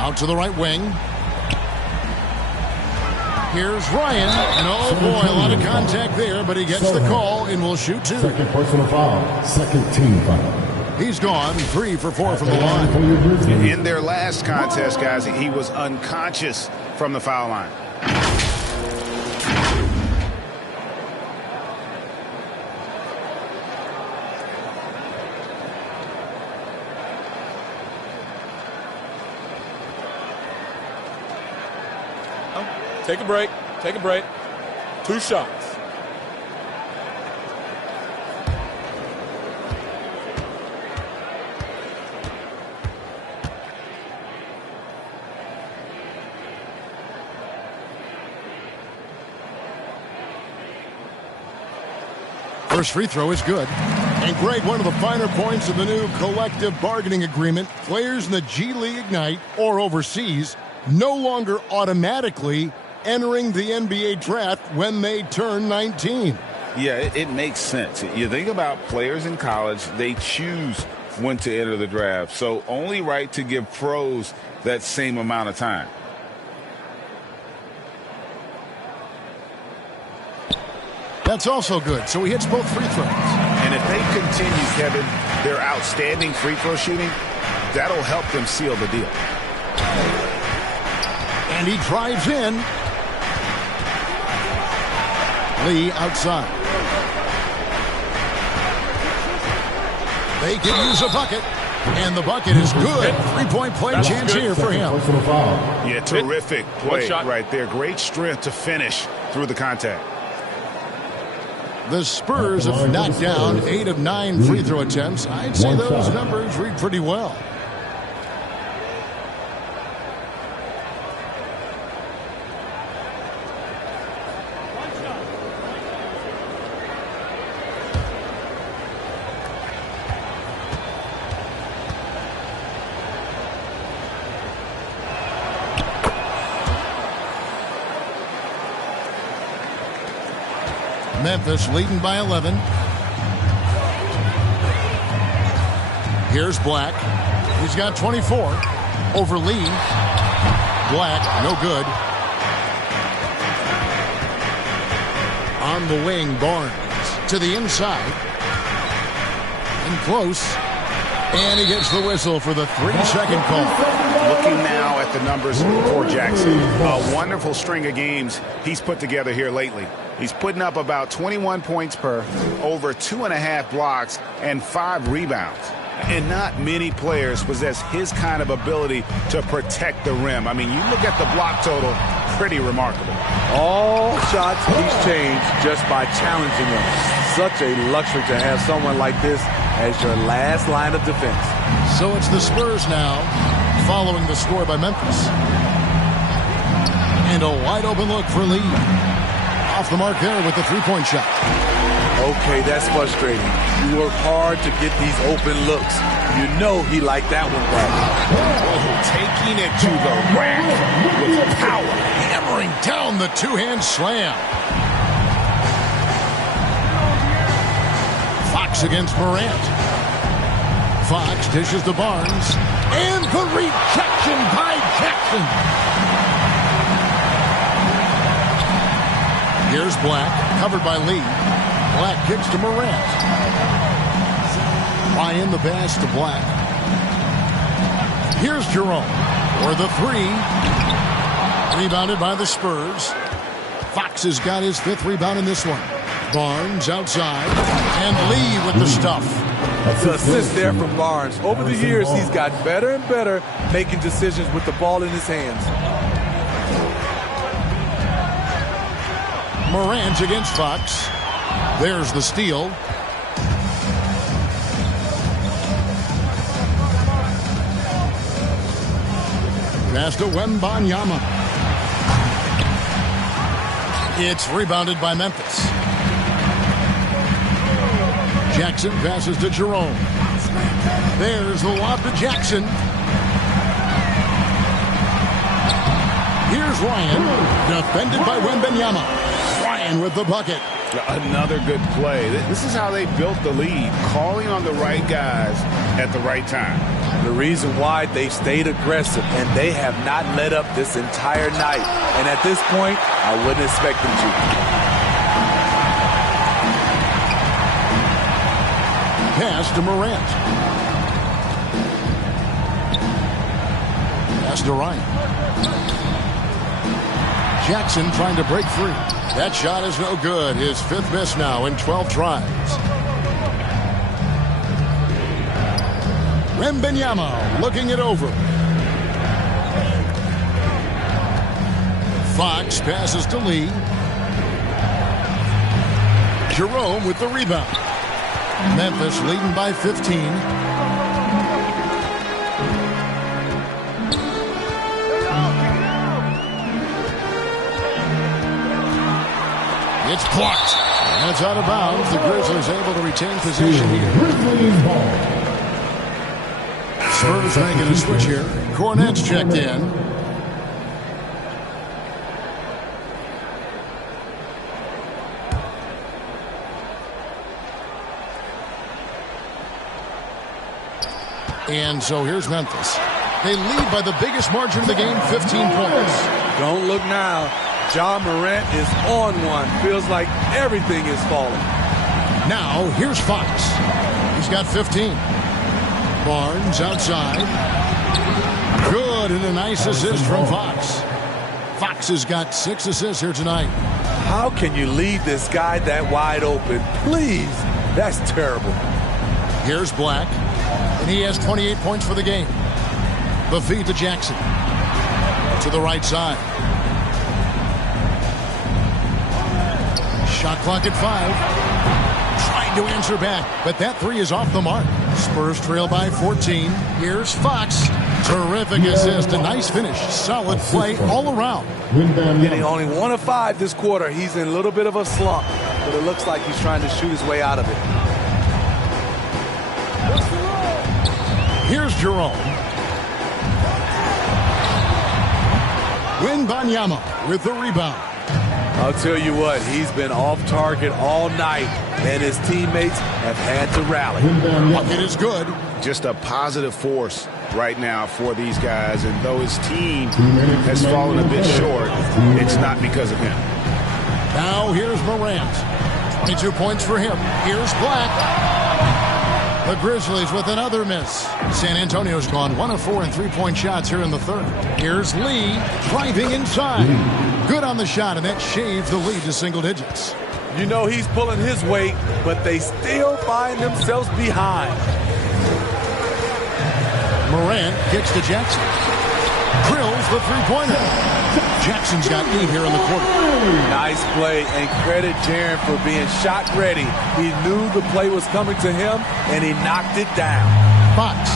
Out to the right wing. Here's Ryan, and oh boy, a lot of contact there, but he gets the call and will shoot two. Second personal foul, second team foul. He's gone 3 for 4 from the line. In their last contest, guys, he was unconscious from the foul line. Take a break. Take a break. 2 shots. First free throw is good. And Greg, one of the finer points of the new collective bargaining agreement, players in the G League Ignite or overseas no longer automatically entering the NBA draft when they turn 19. Yeah, it makes sense. You think about players in college, they choose when to enter the draft. So only right to give pros that same amount of time. That's also good. So he hits both free throws. And if they continue, Kevin, their outstanding free throw shooting, that'll help them seal the deal. And he drives in. Lee outside. They can use a bucket. And the bucket is good. 3-point play chance here for him. Yeah, terrific play right there. Great strength to finish through the contact. The Spurs have knocked down 8 of 9 free throw attempts. I'd say those numbers read pretty well. Memphis leading by 11. Here's Black. He's got 24 over Lee. Black, no good. On the wing, Barnes to the inside. And close. And he gets the whistle for the 3-second call. Looking now at the numbers for Jackson. A wonderful string of games he's put together here lately. He's putting up about 21 points per, over 2.5 blocks, and 5 rebounds. And not many players possess his kind of ability to protect the rim. I mean, you look at the block total, pretty remarkable. All shots he's changed just by challenging them. Such a luxury to have someone like this as your last line of defense. So it's the Spurs now, following the score by Memphis. And a wide open look for Lee. Off the mark there with the three-point shot. Okay, that's frustrating. You work hard to get these open looks. You know he liked that one back. Taking it to the rack with power. Hammering down the two-hand slam. Fox against Morant. Fox dishes to Barnes. And the rejection by Jackson. Here's Black, covered by Lee. Black kicks to Morant. Ryan the pass to Black. Here's Jerome for the three. Rebounded by the Spurs. Fox has got his fifth rebound in this one. Barnes outside. And Lee with the stuff. It's an assist there from Barnes. Over the years, he's gotten better and better making decisions with the ball in his hands. Morant against Fox. There's the steal. Pass to Wembanyama. It's rebounded by Memphis. Jackson passes to Jerome. There's the lob to Jackson. Here's Ryan, defended by Wembanyama. Ryan with the bucket. Another good play. This is how they built the lead, calling on the right guys at the right time. The reason why they stayed aggressive, and they have not let up this entire night. And at this point, I wouldn't expect them to. Pass to Morant. Pass to Ryan. Jackson trying to break free. That shot is no good. His fifth miss now in 12 tries. Wembanyama looking it over. Fox passes to Lee. Jerome with the rebound. Memphis leading by 15. It's blocked. That's out of bounds. The Grizzlies able to retain possession here. Spurs making a switch here. Cornette's checked in. And so here's Memphis. They lead by the biggest margin of the game, 15 points. Don't look now. Ja Morant is on one. Feels like everything is falling. Now, here's Fox. He's got 15. Barnes outside. Good, and a nice assist from Fox. Fox has got 6 assists here tonight. How can you leave this guy that wide open? Please. That's terrible. Here's Black. And he has 28 points for the game. The feed to Jackson. To the right side. Shot clock at 5. Trying to answer back, but that three is off the mark. Spurs trail by 14. Here's Fox. Terrific assist. A nice finish. Solid play all around. Getting only 1 of 5 this quarter. He's in a little bit of a slump, but it looks like he's trying to shoot his way out of it. Here's Jerome. Wembanyama with the rebound. I'll tell you what, he's been off target all night, and his teammates have had to rally. Bucket is good. Just a positive force right now for these guys, and though his team has fallen a bit short, it's not because of him. Now here's Morant. 22 points for him. Here's Black. The Grizzlies with another miss. San Antonio's gone 1 of 4 in three-point shots here in the third. Here's Lee driving inside. Good on the shot, and that shaves the lead to single digits. You know he's pulling his weight, but they still find themselves behind. Morant kicks to Jackson. Drills the three-pointer. Jackson's got 8 here in the quarter. Nice play, and credit Jaren for being shot ready. He knew the play was coming to him, and he knocked it down. Fox.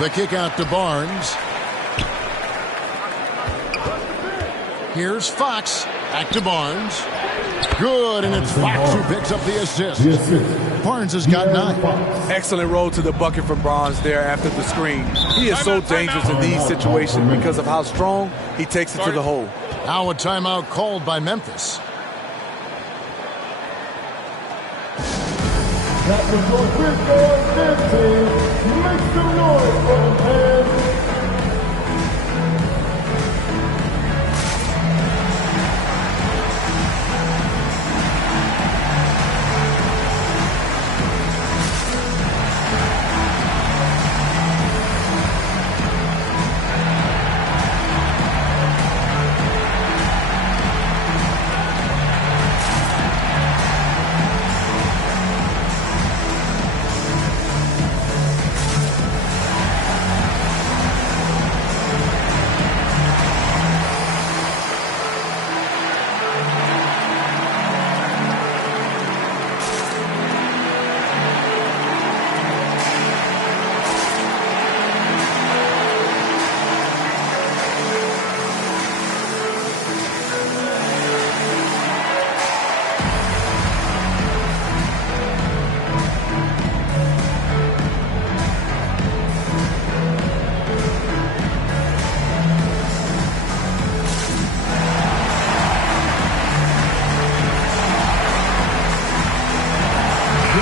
The kick out to Barnes. Here's Fox. Back to Barnes. Good, and it's Fox who picks up the assist. Barnes has got 9. Excellent roll to the bucket from Barnes there after the screen. He is so dangerous in these situations because of how strong he takes it to the hole. Now a timeout called by Memphis. That was your big boy dancing. Make some noise for the fans.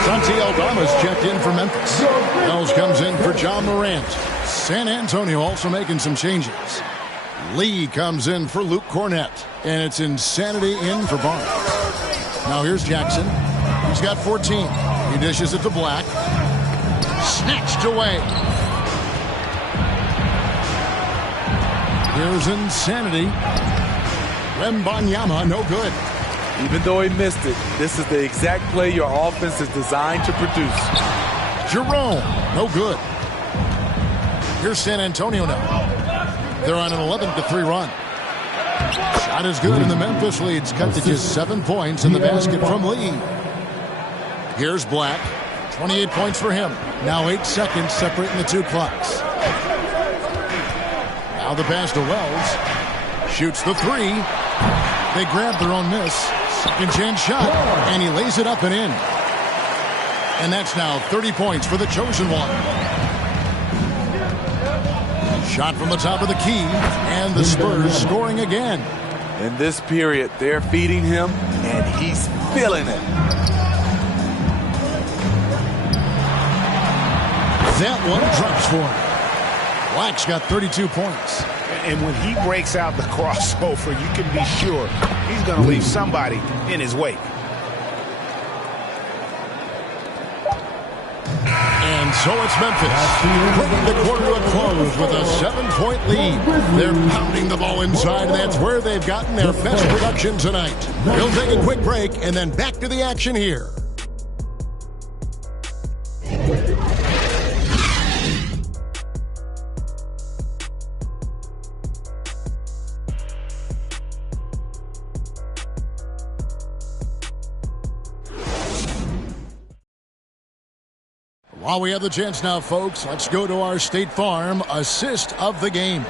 Santi Aldama's checked in for Memphis. Wells comes in for John Morant. San Antonio also making some changes. Lee comes in for Luke Cornett. And it's Insanity in for Barnes. Now here's Jackson. He's got 14. He dishes it to Black. Snatched away. Here's Insanity. Wembanyama, no good. Even though he missed it, this is the exact play your offense is designed to produce. Jerome, no good. Here's San Antonio now. They're on an 11-3 run. Shot is good, and the Memphis lead's cut to just 7 points in the basket from Lee. Here's Black. 28 points for him. Now 8 seconds separating the two clocks. Now the pass to Wells. Shoots the 3. They grab their own miss. Second chance shot, and he lays it up and in. And that's now 30 points for the chosen one. Shot from the top of the key, and the Spurs scoring again. In this period, they're feeding him, and he's feeling it. That one drops for him. Black's got 32 points. And when he breaks out the crossover, you can be sure he's going to leave somebody in his wake. And so it's Memphis, bringing the quarter to a close with a 7-point lead. They're pounding the ball inside, and that's where they've gotten their best production tonight. We'll take a quick break and then back to the action here. While we have the chance now, folks, let's go to our State Farm assist of the game.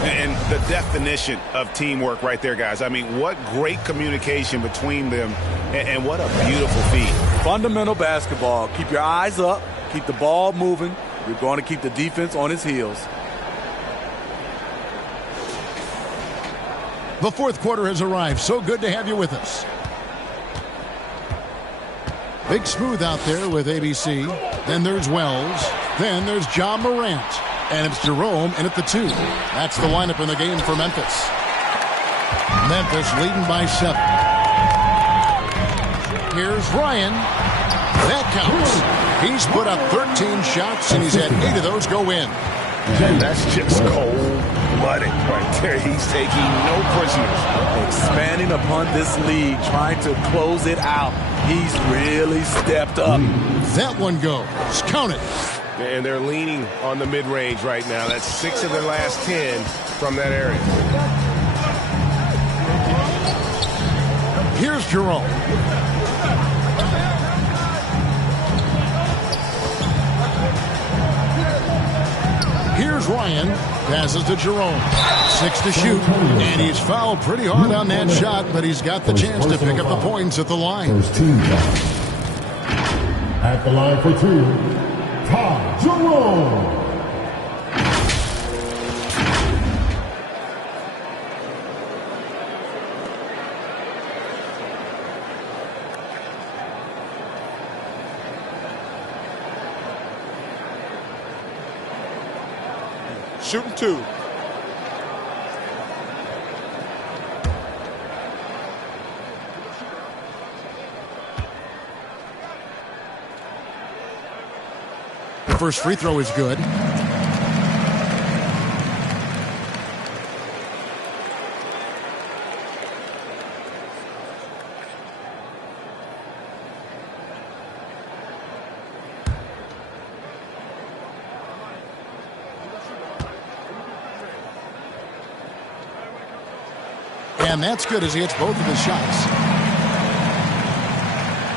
And the definition of teamwork right there, guys. I mean, what great communication between them, and what a beautiful feat. Fundamental basketball. Keep your eyes up. Keep the ball moving. You're going to keep the defense on its heels. The fourth quarter has arrived. So good to have you with us. Big Smooth out there with ABC. Then there's Wells. Then there's John Morant. And it's Jerome in at the 2. That's the lineup in the game for Memphis. Memphis leading by 7. Here's Ryan. That counts. He's put up 13 shots, and he's had 8 of those go in. And that's just cold-blooded right there. He's taking no prisoners. Expanding upon this lead, trying to close it out. He's really stepped up. That one goes. Count it. And they're leaning on the mid-range right now. That's 6 of their last 10 from that area. Here's Jerome. Here's Ryan. Passes to Jerome. 6 to shoot. And he's fouled pretty hard on that shot, but he's got the chance to pick up the points at the line. At the line for 2, Ty Jerome. Shooting 2. The first free throw is good. And that's good as he hits both of his shots.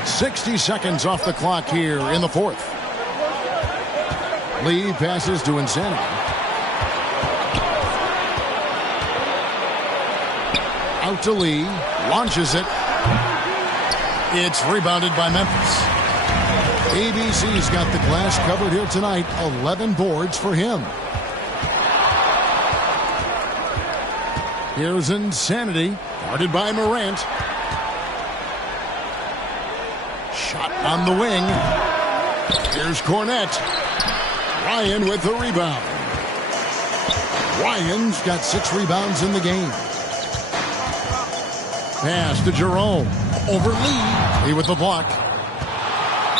60 seconds off the clock here in the fourth. Lee passes to Insanity. Out to Lee. Launches it. It's rebounded by Memphis. ABC's got the glass covered here tonight. 11 boards for him. Here's Insanity, guarded by Morant. Shot on the wing. Here's Cornette. Ryan with the rebound. Ryan's got 6 rebounds in the game. Pass to Jerome. Over Lee. Lee with the block.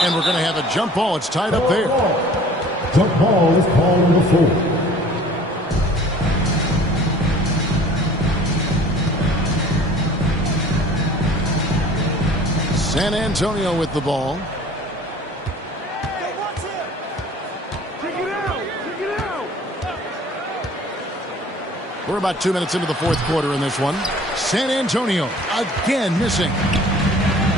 And we're going to have a jump ball. It's tied up there. Jump ball is called number 4. San Antonio with the ball. We're about 2 minutes into the fourth quarter in this one. San Antonio again missing.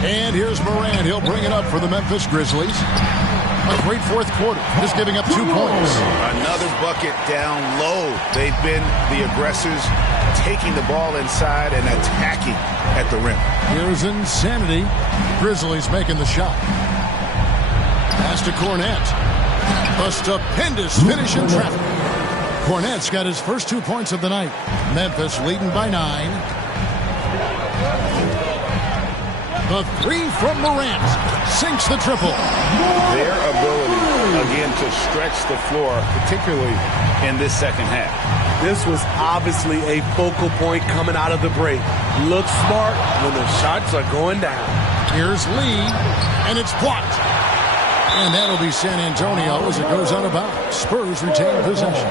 And here's Morant. He'll bring it up for the Memphis Grizzlies. A great fourth quarter, just giving up 2 points. Another bucket down low. They've been the aggressors, taking the ball inside and attacking at the rim. Here's Insanity. Grizzlies making the shot. Pass to Cornette. A stupendous finish in traffic. Cornette's got his first 2 points of the night. Memphis leading by 9. The 3 from Morant sinks the triple. Their ability, again, to stretch the floor, particularly in this second half. This was obviously a focal point coming out of the break. Look smart when the shots are going down. Here's Lee, and it's blocked. And that'll be San Antonio as it goes out of bounds. Spurs retain possession.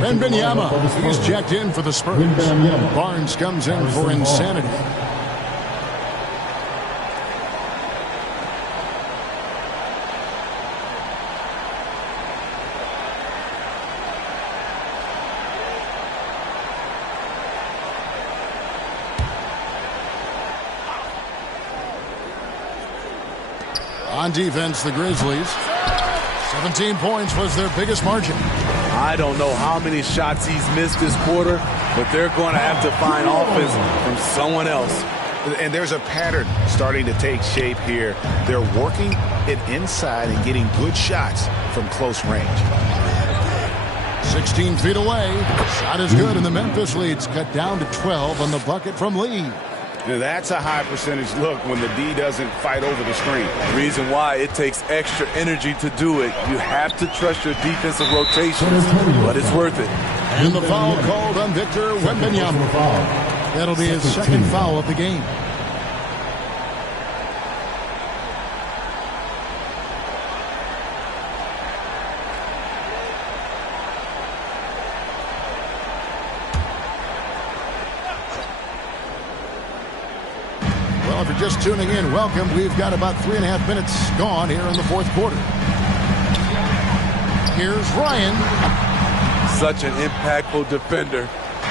Wembanyama, he's checked in for the Spurs. Barnes comes in for Insanity. On defense, the Grizzlies. 17 points was their biggest margin. I don't know how many shots he's missed this quarter, but they're going to have to find offense from someone else. And there's a pattern starting to take shape here. They're working it inside and getting good shots from close range. 16 feet away. Shot is good, and the Memphis lead's cut down to 12 on the bucket from Lee. Now that's a high percentage look when the D doesn't fight over the screen. Reason why it takes extra energy to do it. You have to trust your defensive rotations, but it's worth it. And the foul called on Victor Wembanyama. That'll be his second foul of the game. Well, if you're just tuning in, welcome. We've got about 3.5 minutes gone here in the fourth quarter. Here's Ryan. Such an impactful defender.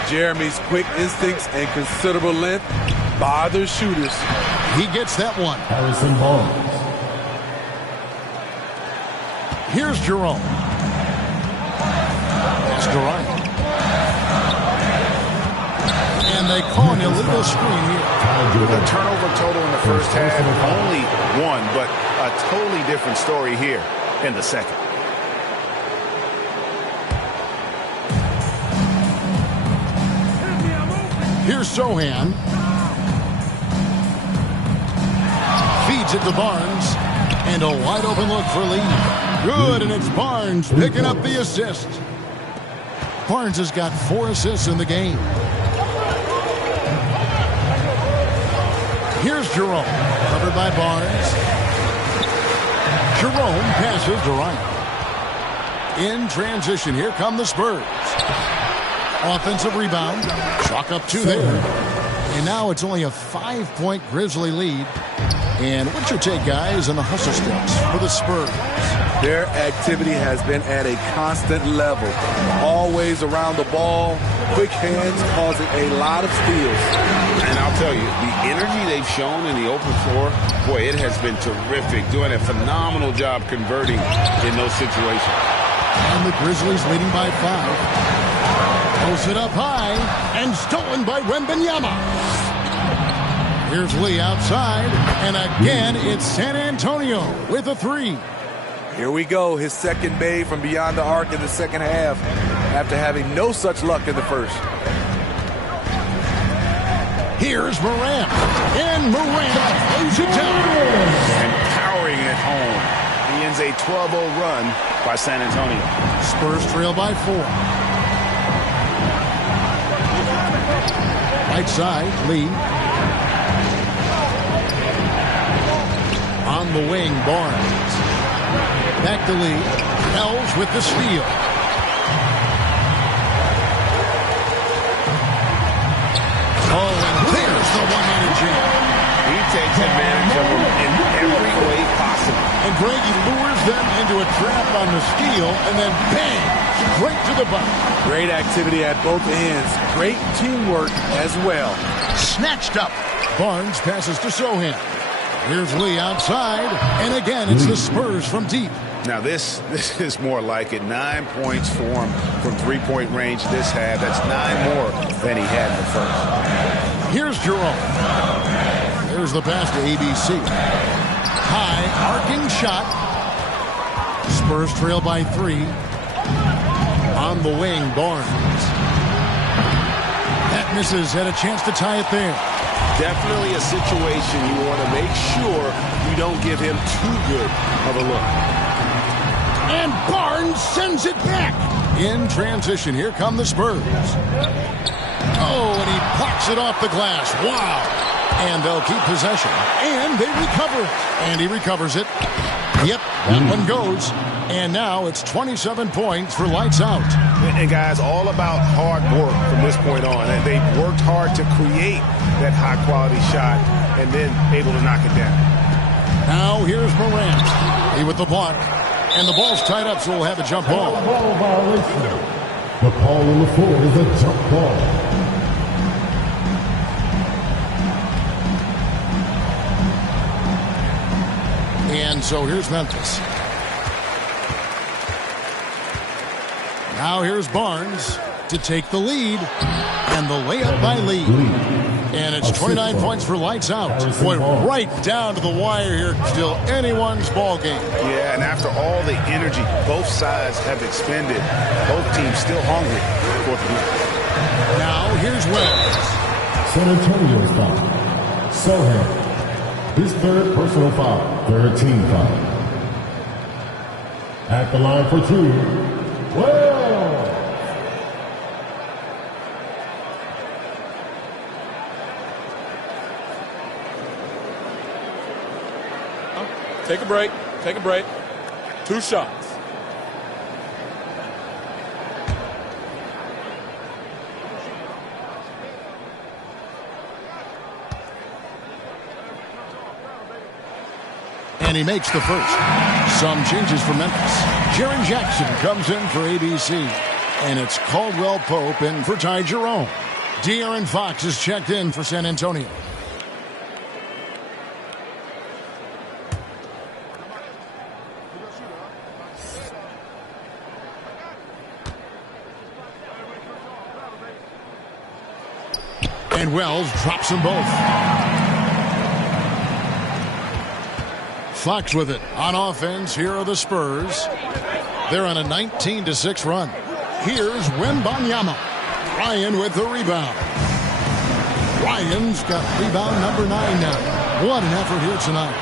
Jeremy's quick instincts and considerable length bother shooters. He gets that one. Harrison Barnes. Here's Jerome. Pass to Ryan. And they call an illegal screen here. The turnover total in the first half, only one, but a totally different story here in the second. Here's Sohan. Feeds it to Barnes. And a wide open look for Lee. Good, and it's Barnes picking up the assist. Barnes has got 4 assists in the game. Here's Jerome, covered by Barnes. Jerome passes to Ryan. In transition, here come the Spurs. Offensive rebound. Chalk up 2 there. And now it's only a 5-point Grizzly lead. And what's your take, guys, on the hustle steps for the Spurs? Their activity has been at a constant level. Always around the ball. Quick hands causing a lot of steals. And I'll tell you, the energy they've shown in the open floor, boy, it has been terrific. Doing a phenomenal job converting in those situations. And the Grizzlies leading by 5. Posted up high and stolen by Wembanyama. Here's Lee outside, and again it's San Antonio with a 3. Here we go, his second made from beyond the arc in the second half after having no such luck in the first. Here's Morant, and Morant throws it down. And powering it home. He ends a 12-0 run by San Antonio. Spurs trail by 4. Right side, Lee. On the wing, Barnes. Back to Lee. Ells with the steal. Oh, and there's the one-handed jam. He takes advantage of them in every way possible. And Greg, he lures them into a trap on the steal, and then bang, straight to the bucket. Great activity at both ends. Great teamwork as well. Snatched up. Barnes passes to Sohan. Here's Lee outside, and again it's the Spurs from deep. Now this is more like it. 9 points for him from 3-point range this half. That's 9 more than he had in the first. Here's Jerome. There's the pass to ABC. High, arcing shot. Spurs trail by 3. On the wing, Barnes. That misses. Had a chance to tie it there. Definitely a situation you want to make sure you don't give him too good of a look. And Barnes sends it back. In transition, here come the Spurs. Oh, and he blocks it off the glass. Wow. And they'll keep possession. And they recover it. And he recovers it. Yep, that one goes. And now it's 27 points for lights out. And guys, all about hard work from this point on. And they've worked hard to create that high-quality shot and then able to knock it down. Now here's Morant. He with the block. And the ball's tied up, so we'll have a jump ball. Ball violation. The call on the floor is a jump ball. And so here's Memphis. Now here's Barnes to take the lead. And the layup by Lee. And it's 29 points for lights out. Boy, right down to the wire here. Still anyone's ball game. Yeah, and after all the energy both sides have expended, both teams still hungry for the win. Now here's Wells. San Antonio's foul. Sohan. His third personal foul. Third team foul. At the line for 2. Wells. Take a break. Take a break. 2 shots. And he makes the first. Some changes for Memphis. Jaren Jackson comes in for ABC. And it's Caldwell Pope in for Ty Jerome. De'Aaron Fox is checked in for San Antonio. And Wells drops them both. Fox with it on offense. Here are the Spurs. They're on a 19-6 run. Here's Wembanyama. Ryan with the rebound. Ryan's got rebound number 9 now. What an effort here tonight.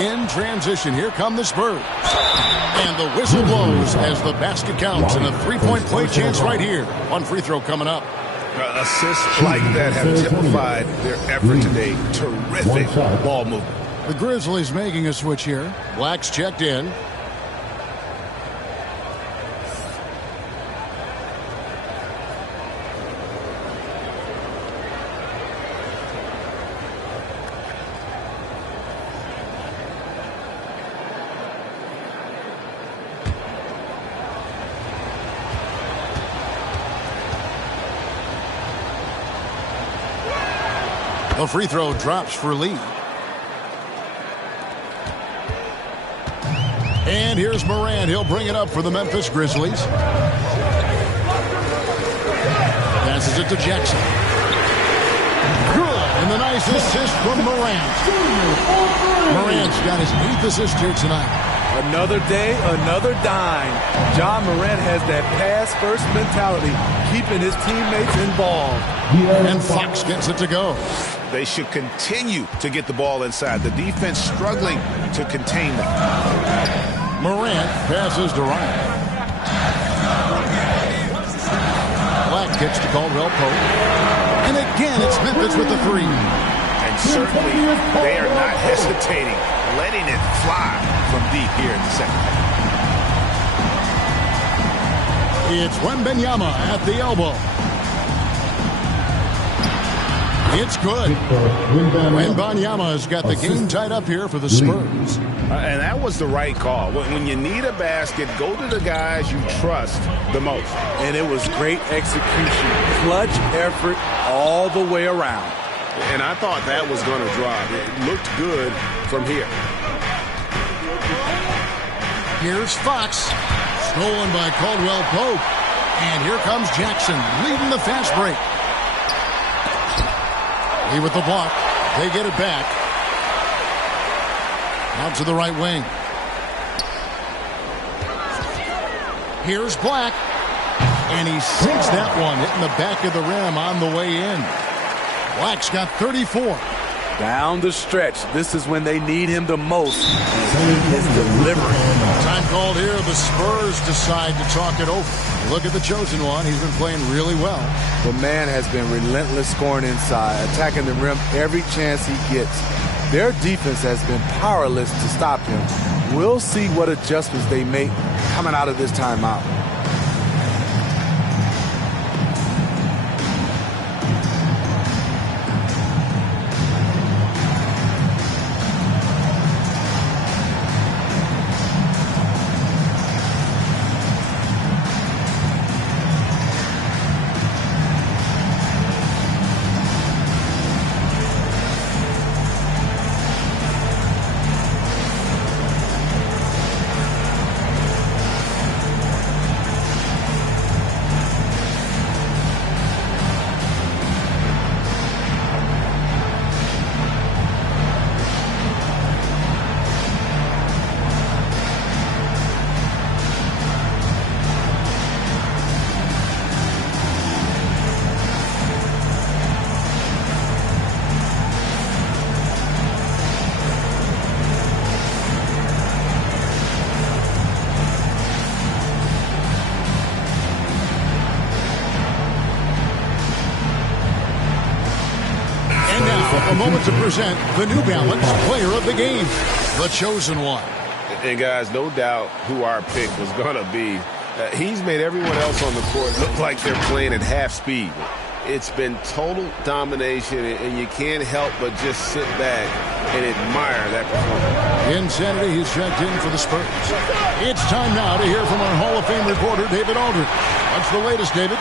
In transition, here come the Spurs. And the whistle blows as the basket counts and a three-point play chance right here. One free throw coming up. Assists like that have typified their effort today. Terrific ball movement. The Grizzlies making a switch here. Black's checked in. The free throw drops for Lee. And here's Morant. He'll bring it up for the Memphis Grizzlies. Passes it to Jackson. Good. And the nice assist from Morant. Morant's got his 8th assist here tonight. Another day, another dime. Ja Morant has that pass-first mentality, keeping his teammates involved. And Fox gets it to go. They should continue to get the ball inside. The defense struggling to contain them. Morant passes to Ryan. Black gets to Caldwell Pope. And again, it's Memphis with the three. And certainly, they are not hesitating, letting it fly from deep here in the second half. It's Wembanyama at the elbow. It's good. Wembanyama has got the game tied up here for the Spurs. And that was the right call. When you need a basket, go to the guys you trust the most. And it was great execution. Clutch effort all the way around. And I thought that was going to drop. It looked good from here. Here's Fox. Stolen by Caldwell Pope. And here comes Jackson leading the fast break. Lee with the block. They get it back. Out to the right wing. Here's Black. And he sinks that one, hitting the back of the rim on the way in. Black's got 34. Down the stretch. This is when they need him the most. He is delivering. Time called here. The Spurs decide to talk it over. Look at the chosen one. He's been playing really well. The man has been relentless scoring inside, attacking the rim every chance he gets. Their defense has been powerless to stop him. We'll see what adjustments they make coming out of this timeout. A moment to present the New Balance Player of the Game, the chosen one. And guys, no doubt who our pick was going to be. He's made everyone else on the court look like they're playing at half speed. It's been total domination, and you can't help but just sit back and admire that performance. Insanity, he's checked in for the Spurs. It's time now to hear from our Hall of Fame reporter, David Aldridge. What's the latest, David?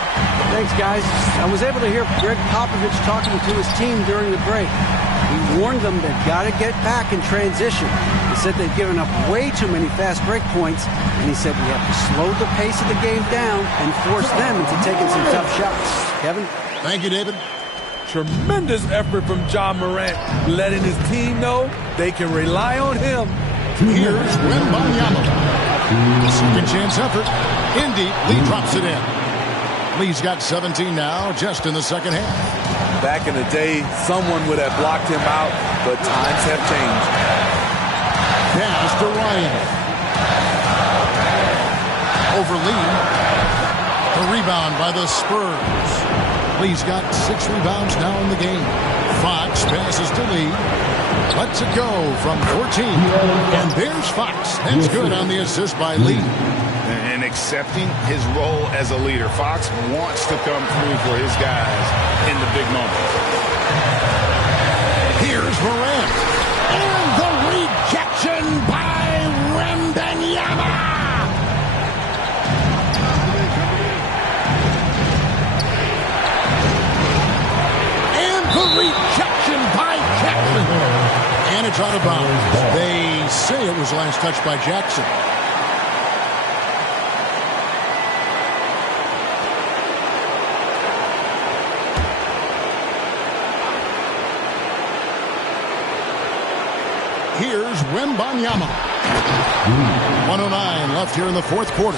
Thanks, guys. I was able to hear Greg Popovich talking to his team during the break. He warned them they've got to get back in transition. He said they've given up way too many fast break points, and he said we have to slow the pace of the game down and force them into taking some tough shots. Kevin? Thank you, David. Tremendous effort from John Morant, letting his team know they can rely on him. Here's Wembanyama. Second chance effort. In deep, Lee drops it in. Lee's got 17 now, just in the second half. Back in the day, someone would have blocked him out, but times have changed. Pass to Ryan. Over Lee. The rebound by the Spurs. Lee's got 6 rebounds now in the game. Fox passes to Lee. Lets it go from 14. And there's Fox. That's good on the assist by Lee. And accepting his role as a leader. Fox wants to come through for his guys in the big moments. Here's Morant. And the rejection by Wembanyama. The rejection by Jackson. And it's out of bounds. They say it was last touched by Jackson. Here's Wembanyama. 1:09 left here in the fourth quarter.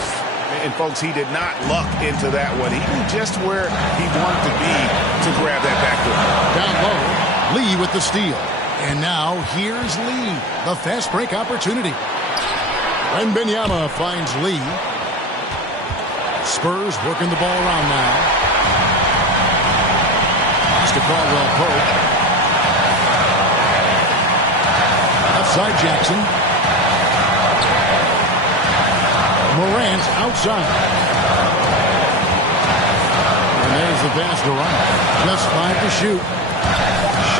And, folks, he did not luck into that one. He knew just where he wanted to be to grab that backdoor. Down low, Lee with the steal. And now here's Lee, the fast break opportunity. Wembanyama finds Lee. Spurs working the ball around now. Mr. Caldwell Pope. Outside Jackson. Morant outside. And there's the pass to Ryan. Just 5 to shoot.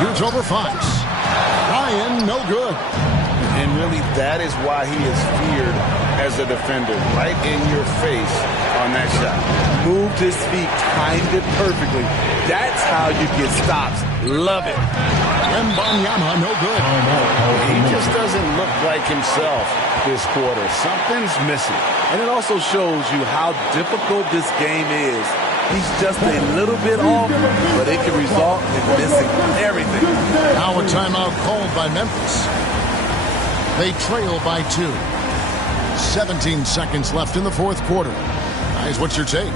Shoots over Fox. Ryan, no good. And really, that is why he is feared as a defender. Right in your face on that shot. Moved his feet, timed it perfectly. That's how you get stops. Love it. Wembanyama, no good. He just doesn't look like himself this quarter. Something's missing. And it also shows you how difficult this game is. He's just a little bit off, but it can result in missing everything. Now a timeout called by Memphis. They trail by 2. 17 seconds left in the fourth quarter. Guys, what's your take?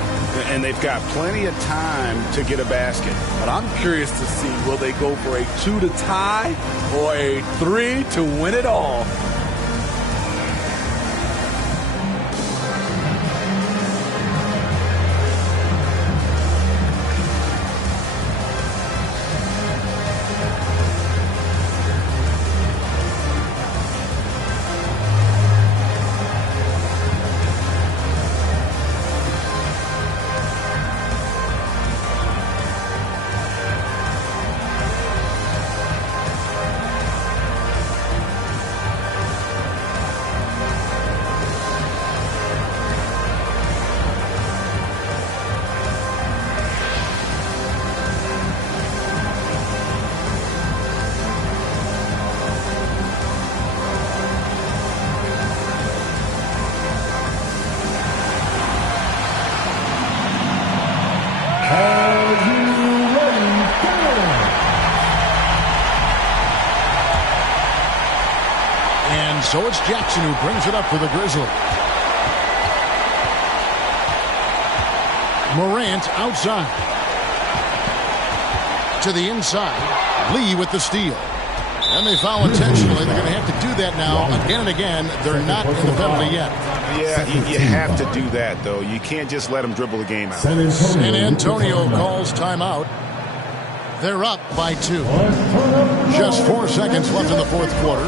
And they've got plenty of time to get a basket. But I'm curious to see, will they go for a 2 to tie or a 3 to win it all? So it's Jackson who brings it up for the Grizzlies. Morant outside. To the inside. Lee with the steal. And they foul intentionally. They're going to have to do that now again and again. They're not in the penalty yet. Yeah, you have to do that, though. You can't just let them dribble the game out. San Antonio calls timeout. They're up by 2. Just 4 seconds left in the fourth quarter.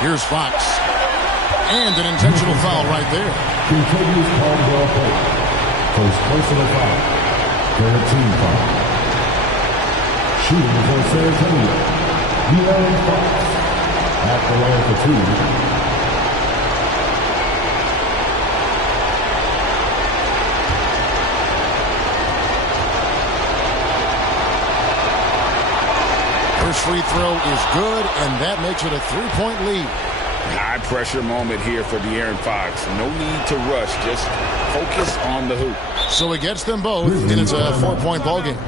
Here's Fox. And an intentional foul right there. Continues Caldwell Pope. First personal foul. Third team foul. Shooting for San Antonio. De'Aaron Fox. At the line for two. First free throw is good, and that makes it a 3-point lead. High pressure moment here for De'Aaron Fox. No need to rush. Just focus on the hoop. So he gets them both, and it's a 4-point ball game.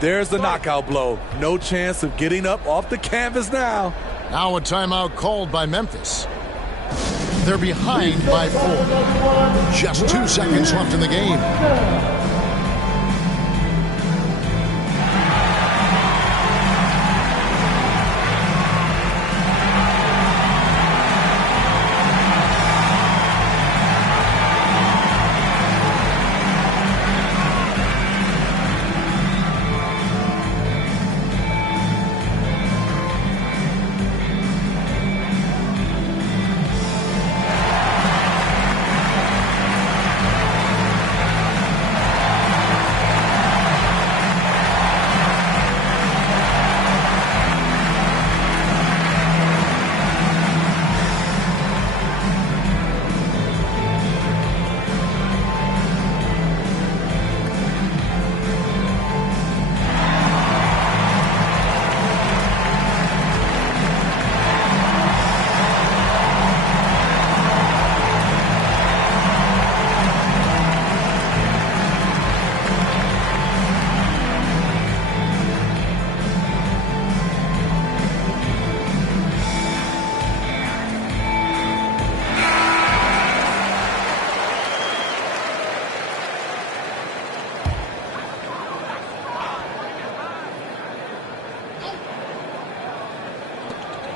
There's the knockout blow. No chance of getting up off the canvas now. Now a timeout called by Memphis. They're behind by 4. Just 2 seconds left in the game.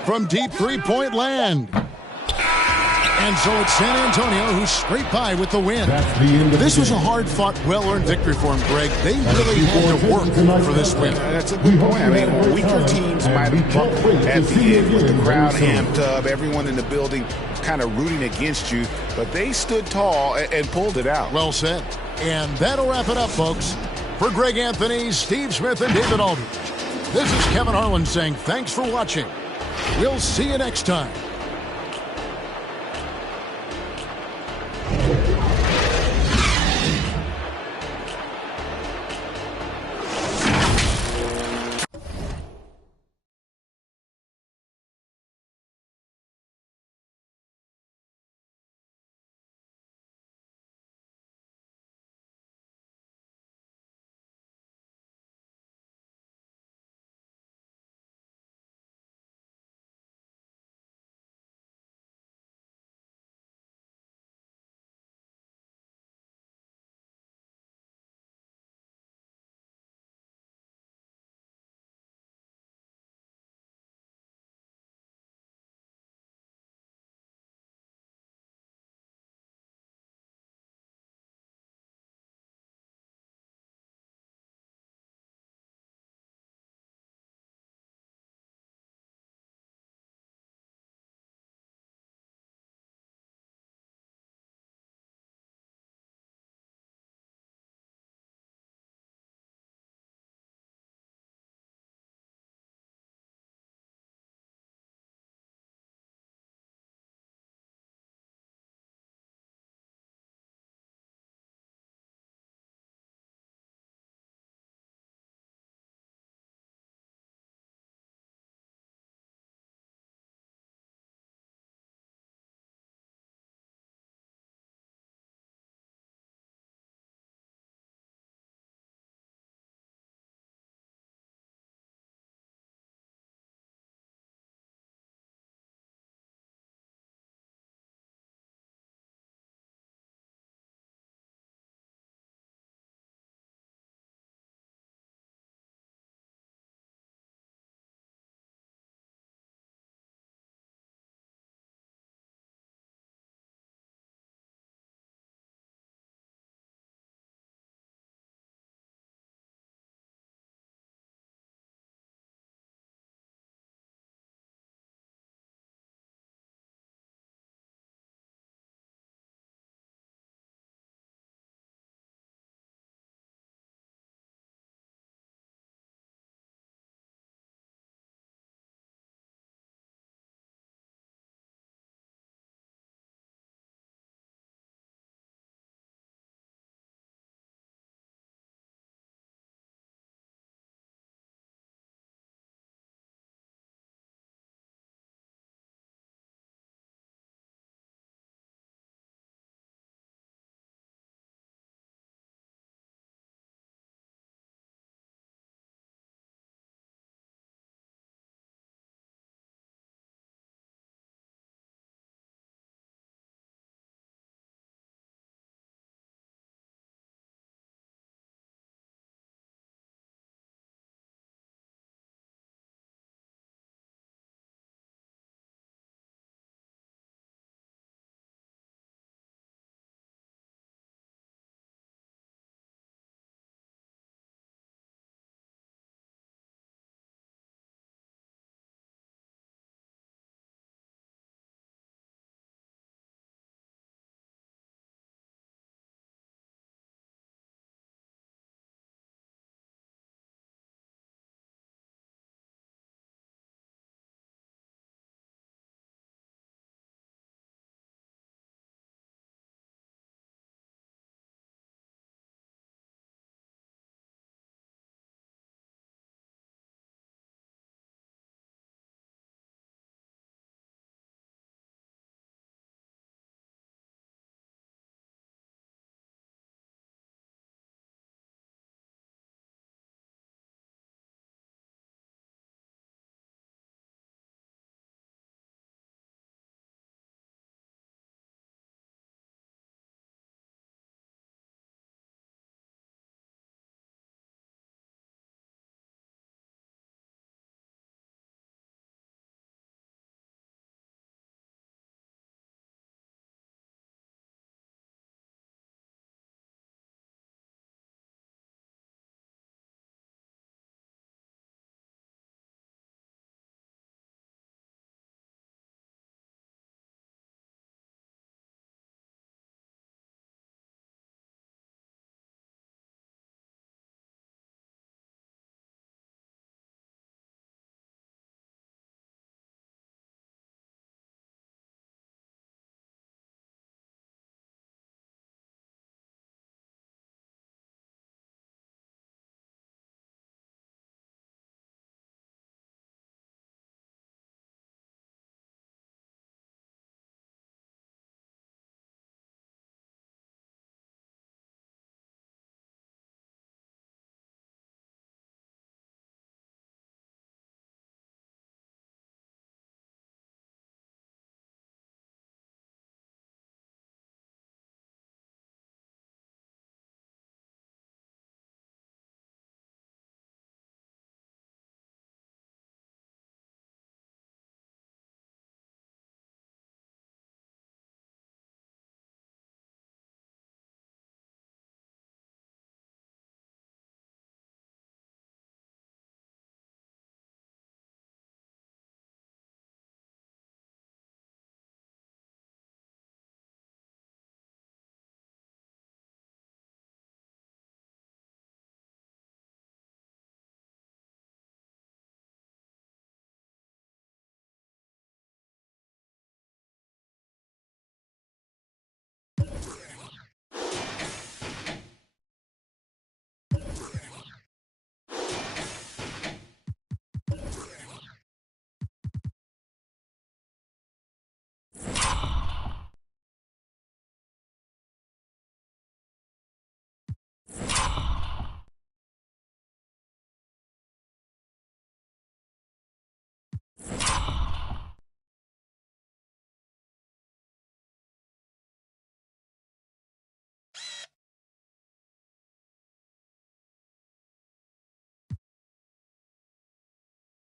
From deep three-point land. And so it's San Antonio who scraped by with the win. This was a hard-fought, well-earned victory for them, Greg. They really had to work for this win. That's a good point. I mean, weaker teams might have buckled at the end with the crowd amped up, everyone in the building kind of rooting against you, but they stood tall and pulled it out. Well said. And that'll wrap it up, folks. For Greg Anthony, Steve Smith, and David Aldridge, this is Kevin Harlan saying thanks for watching. We'll see you next time.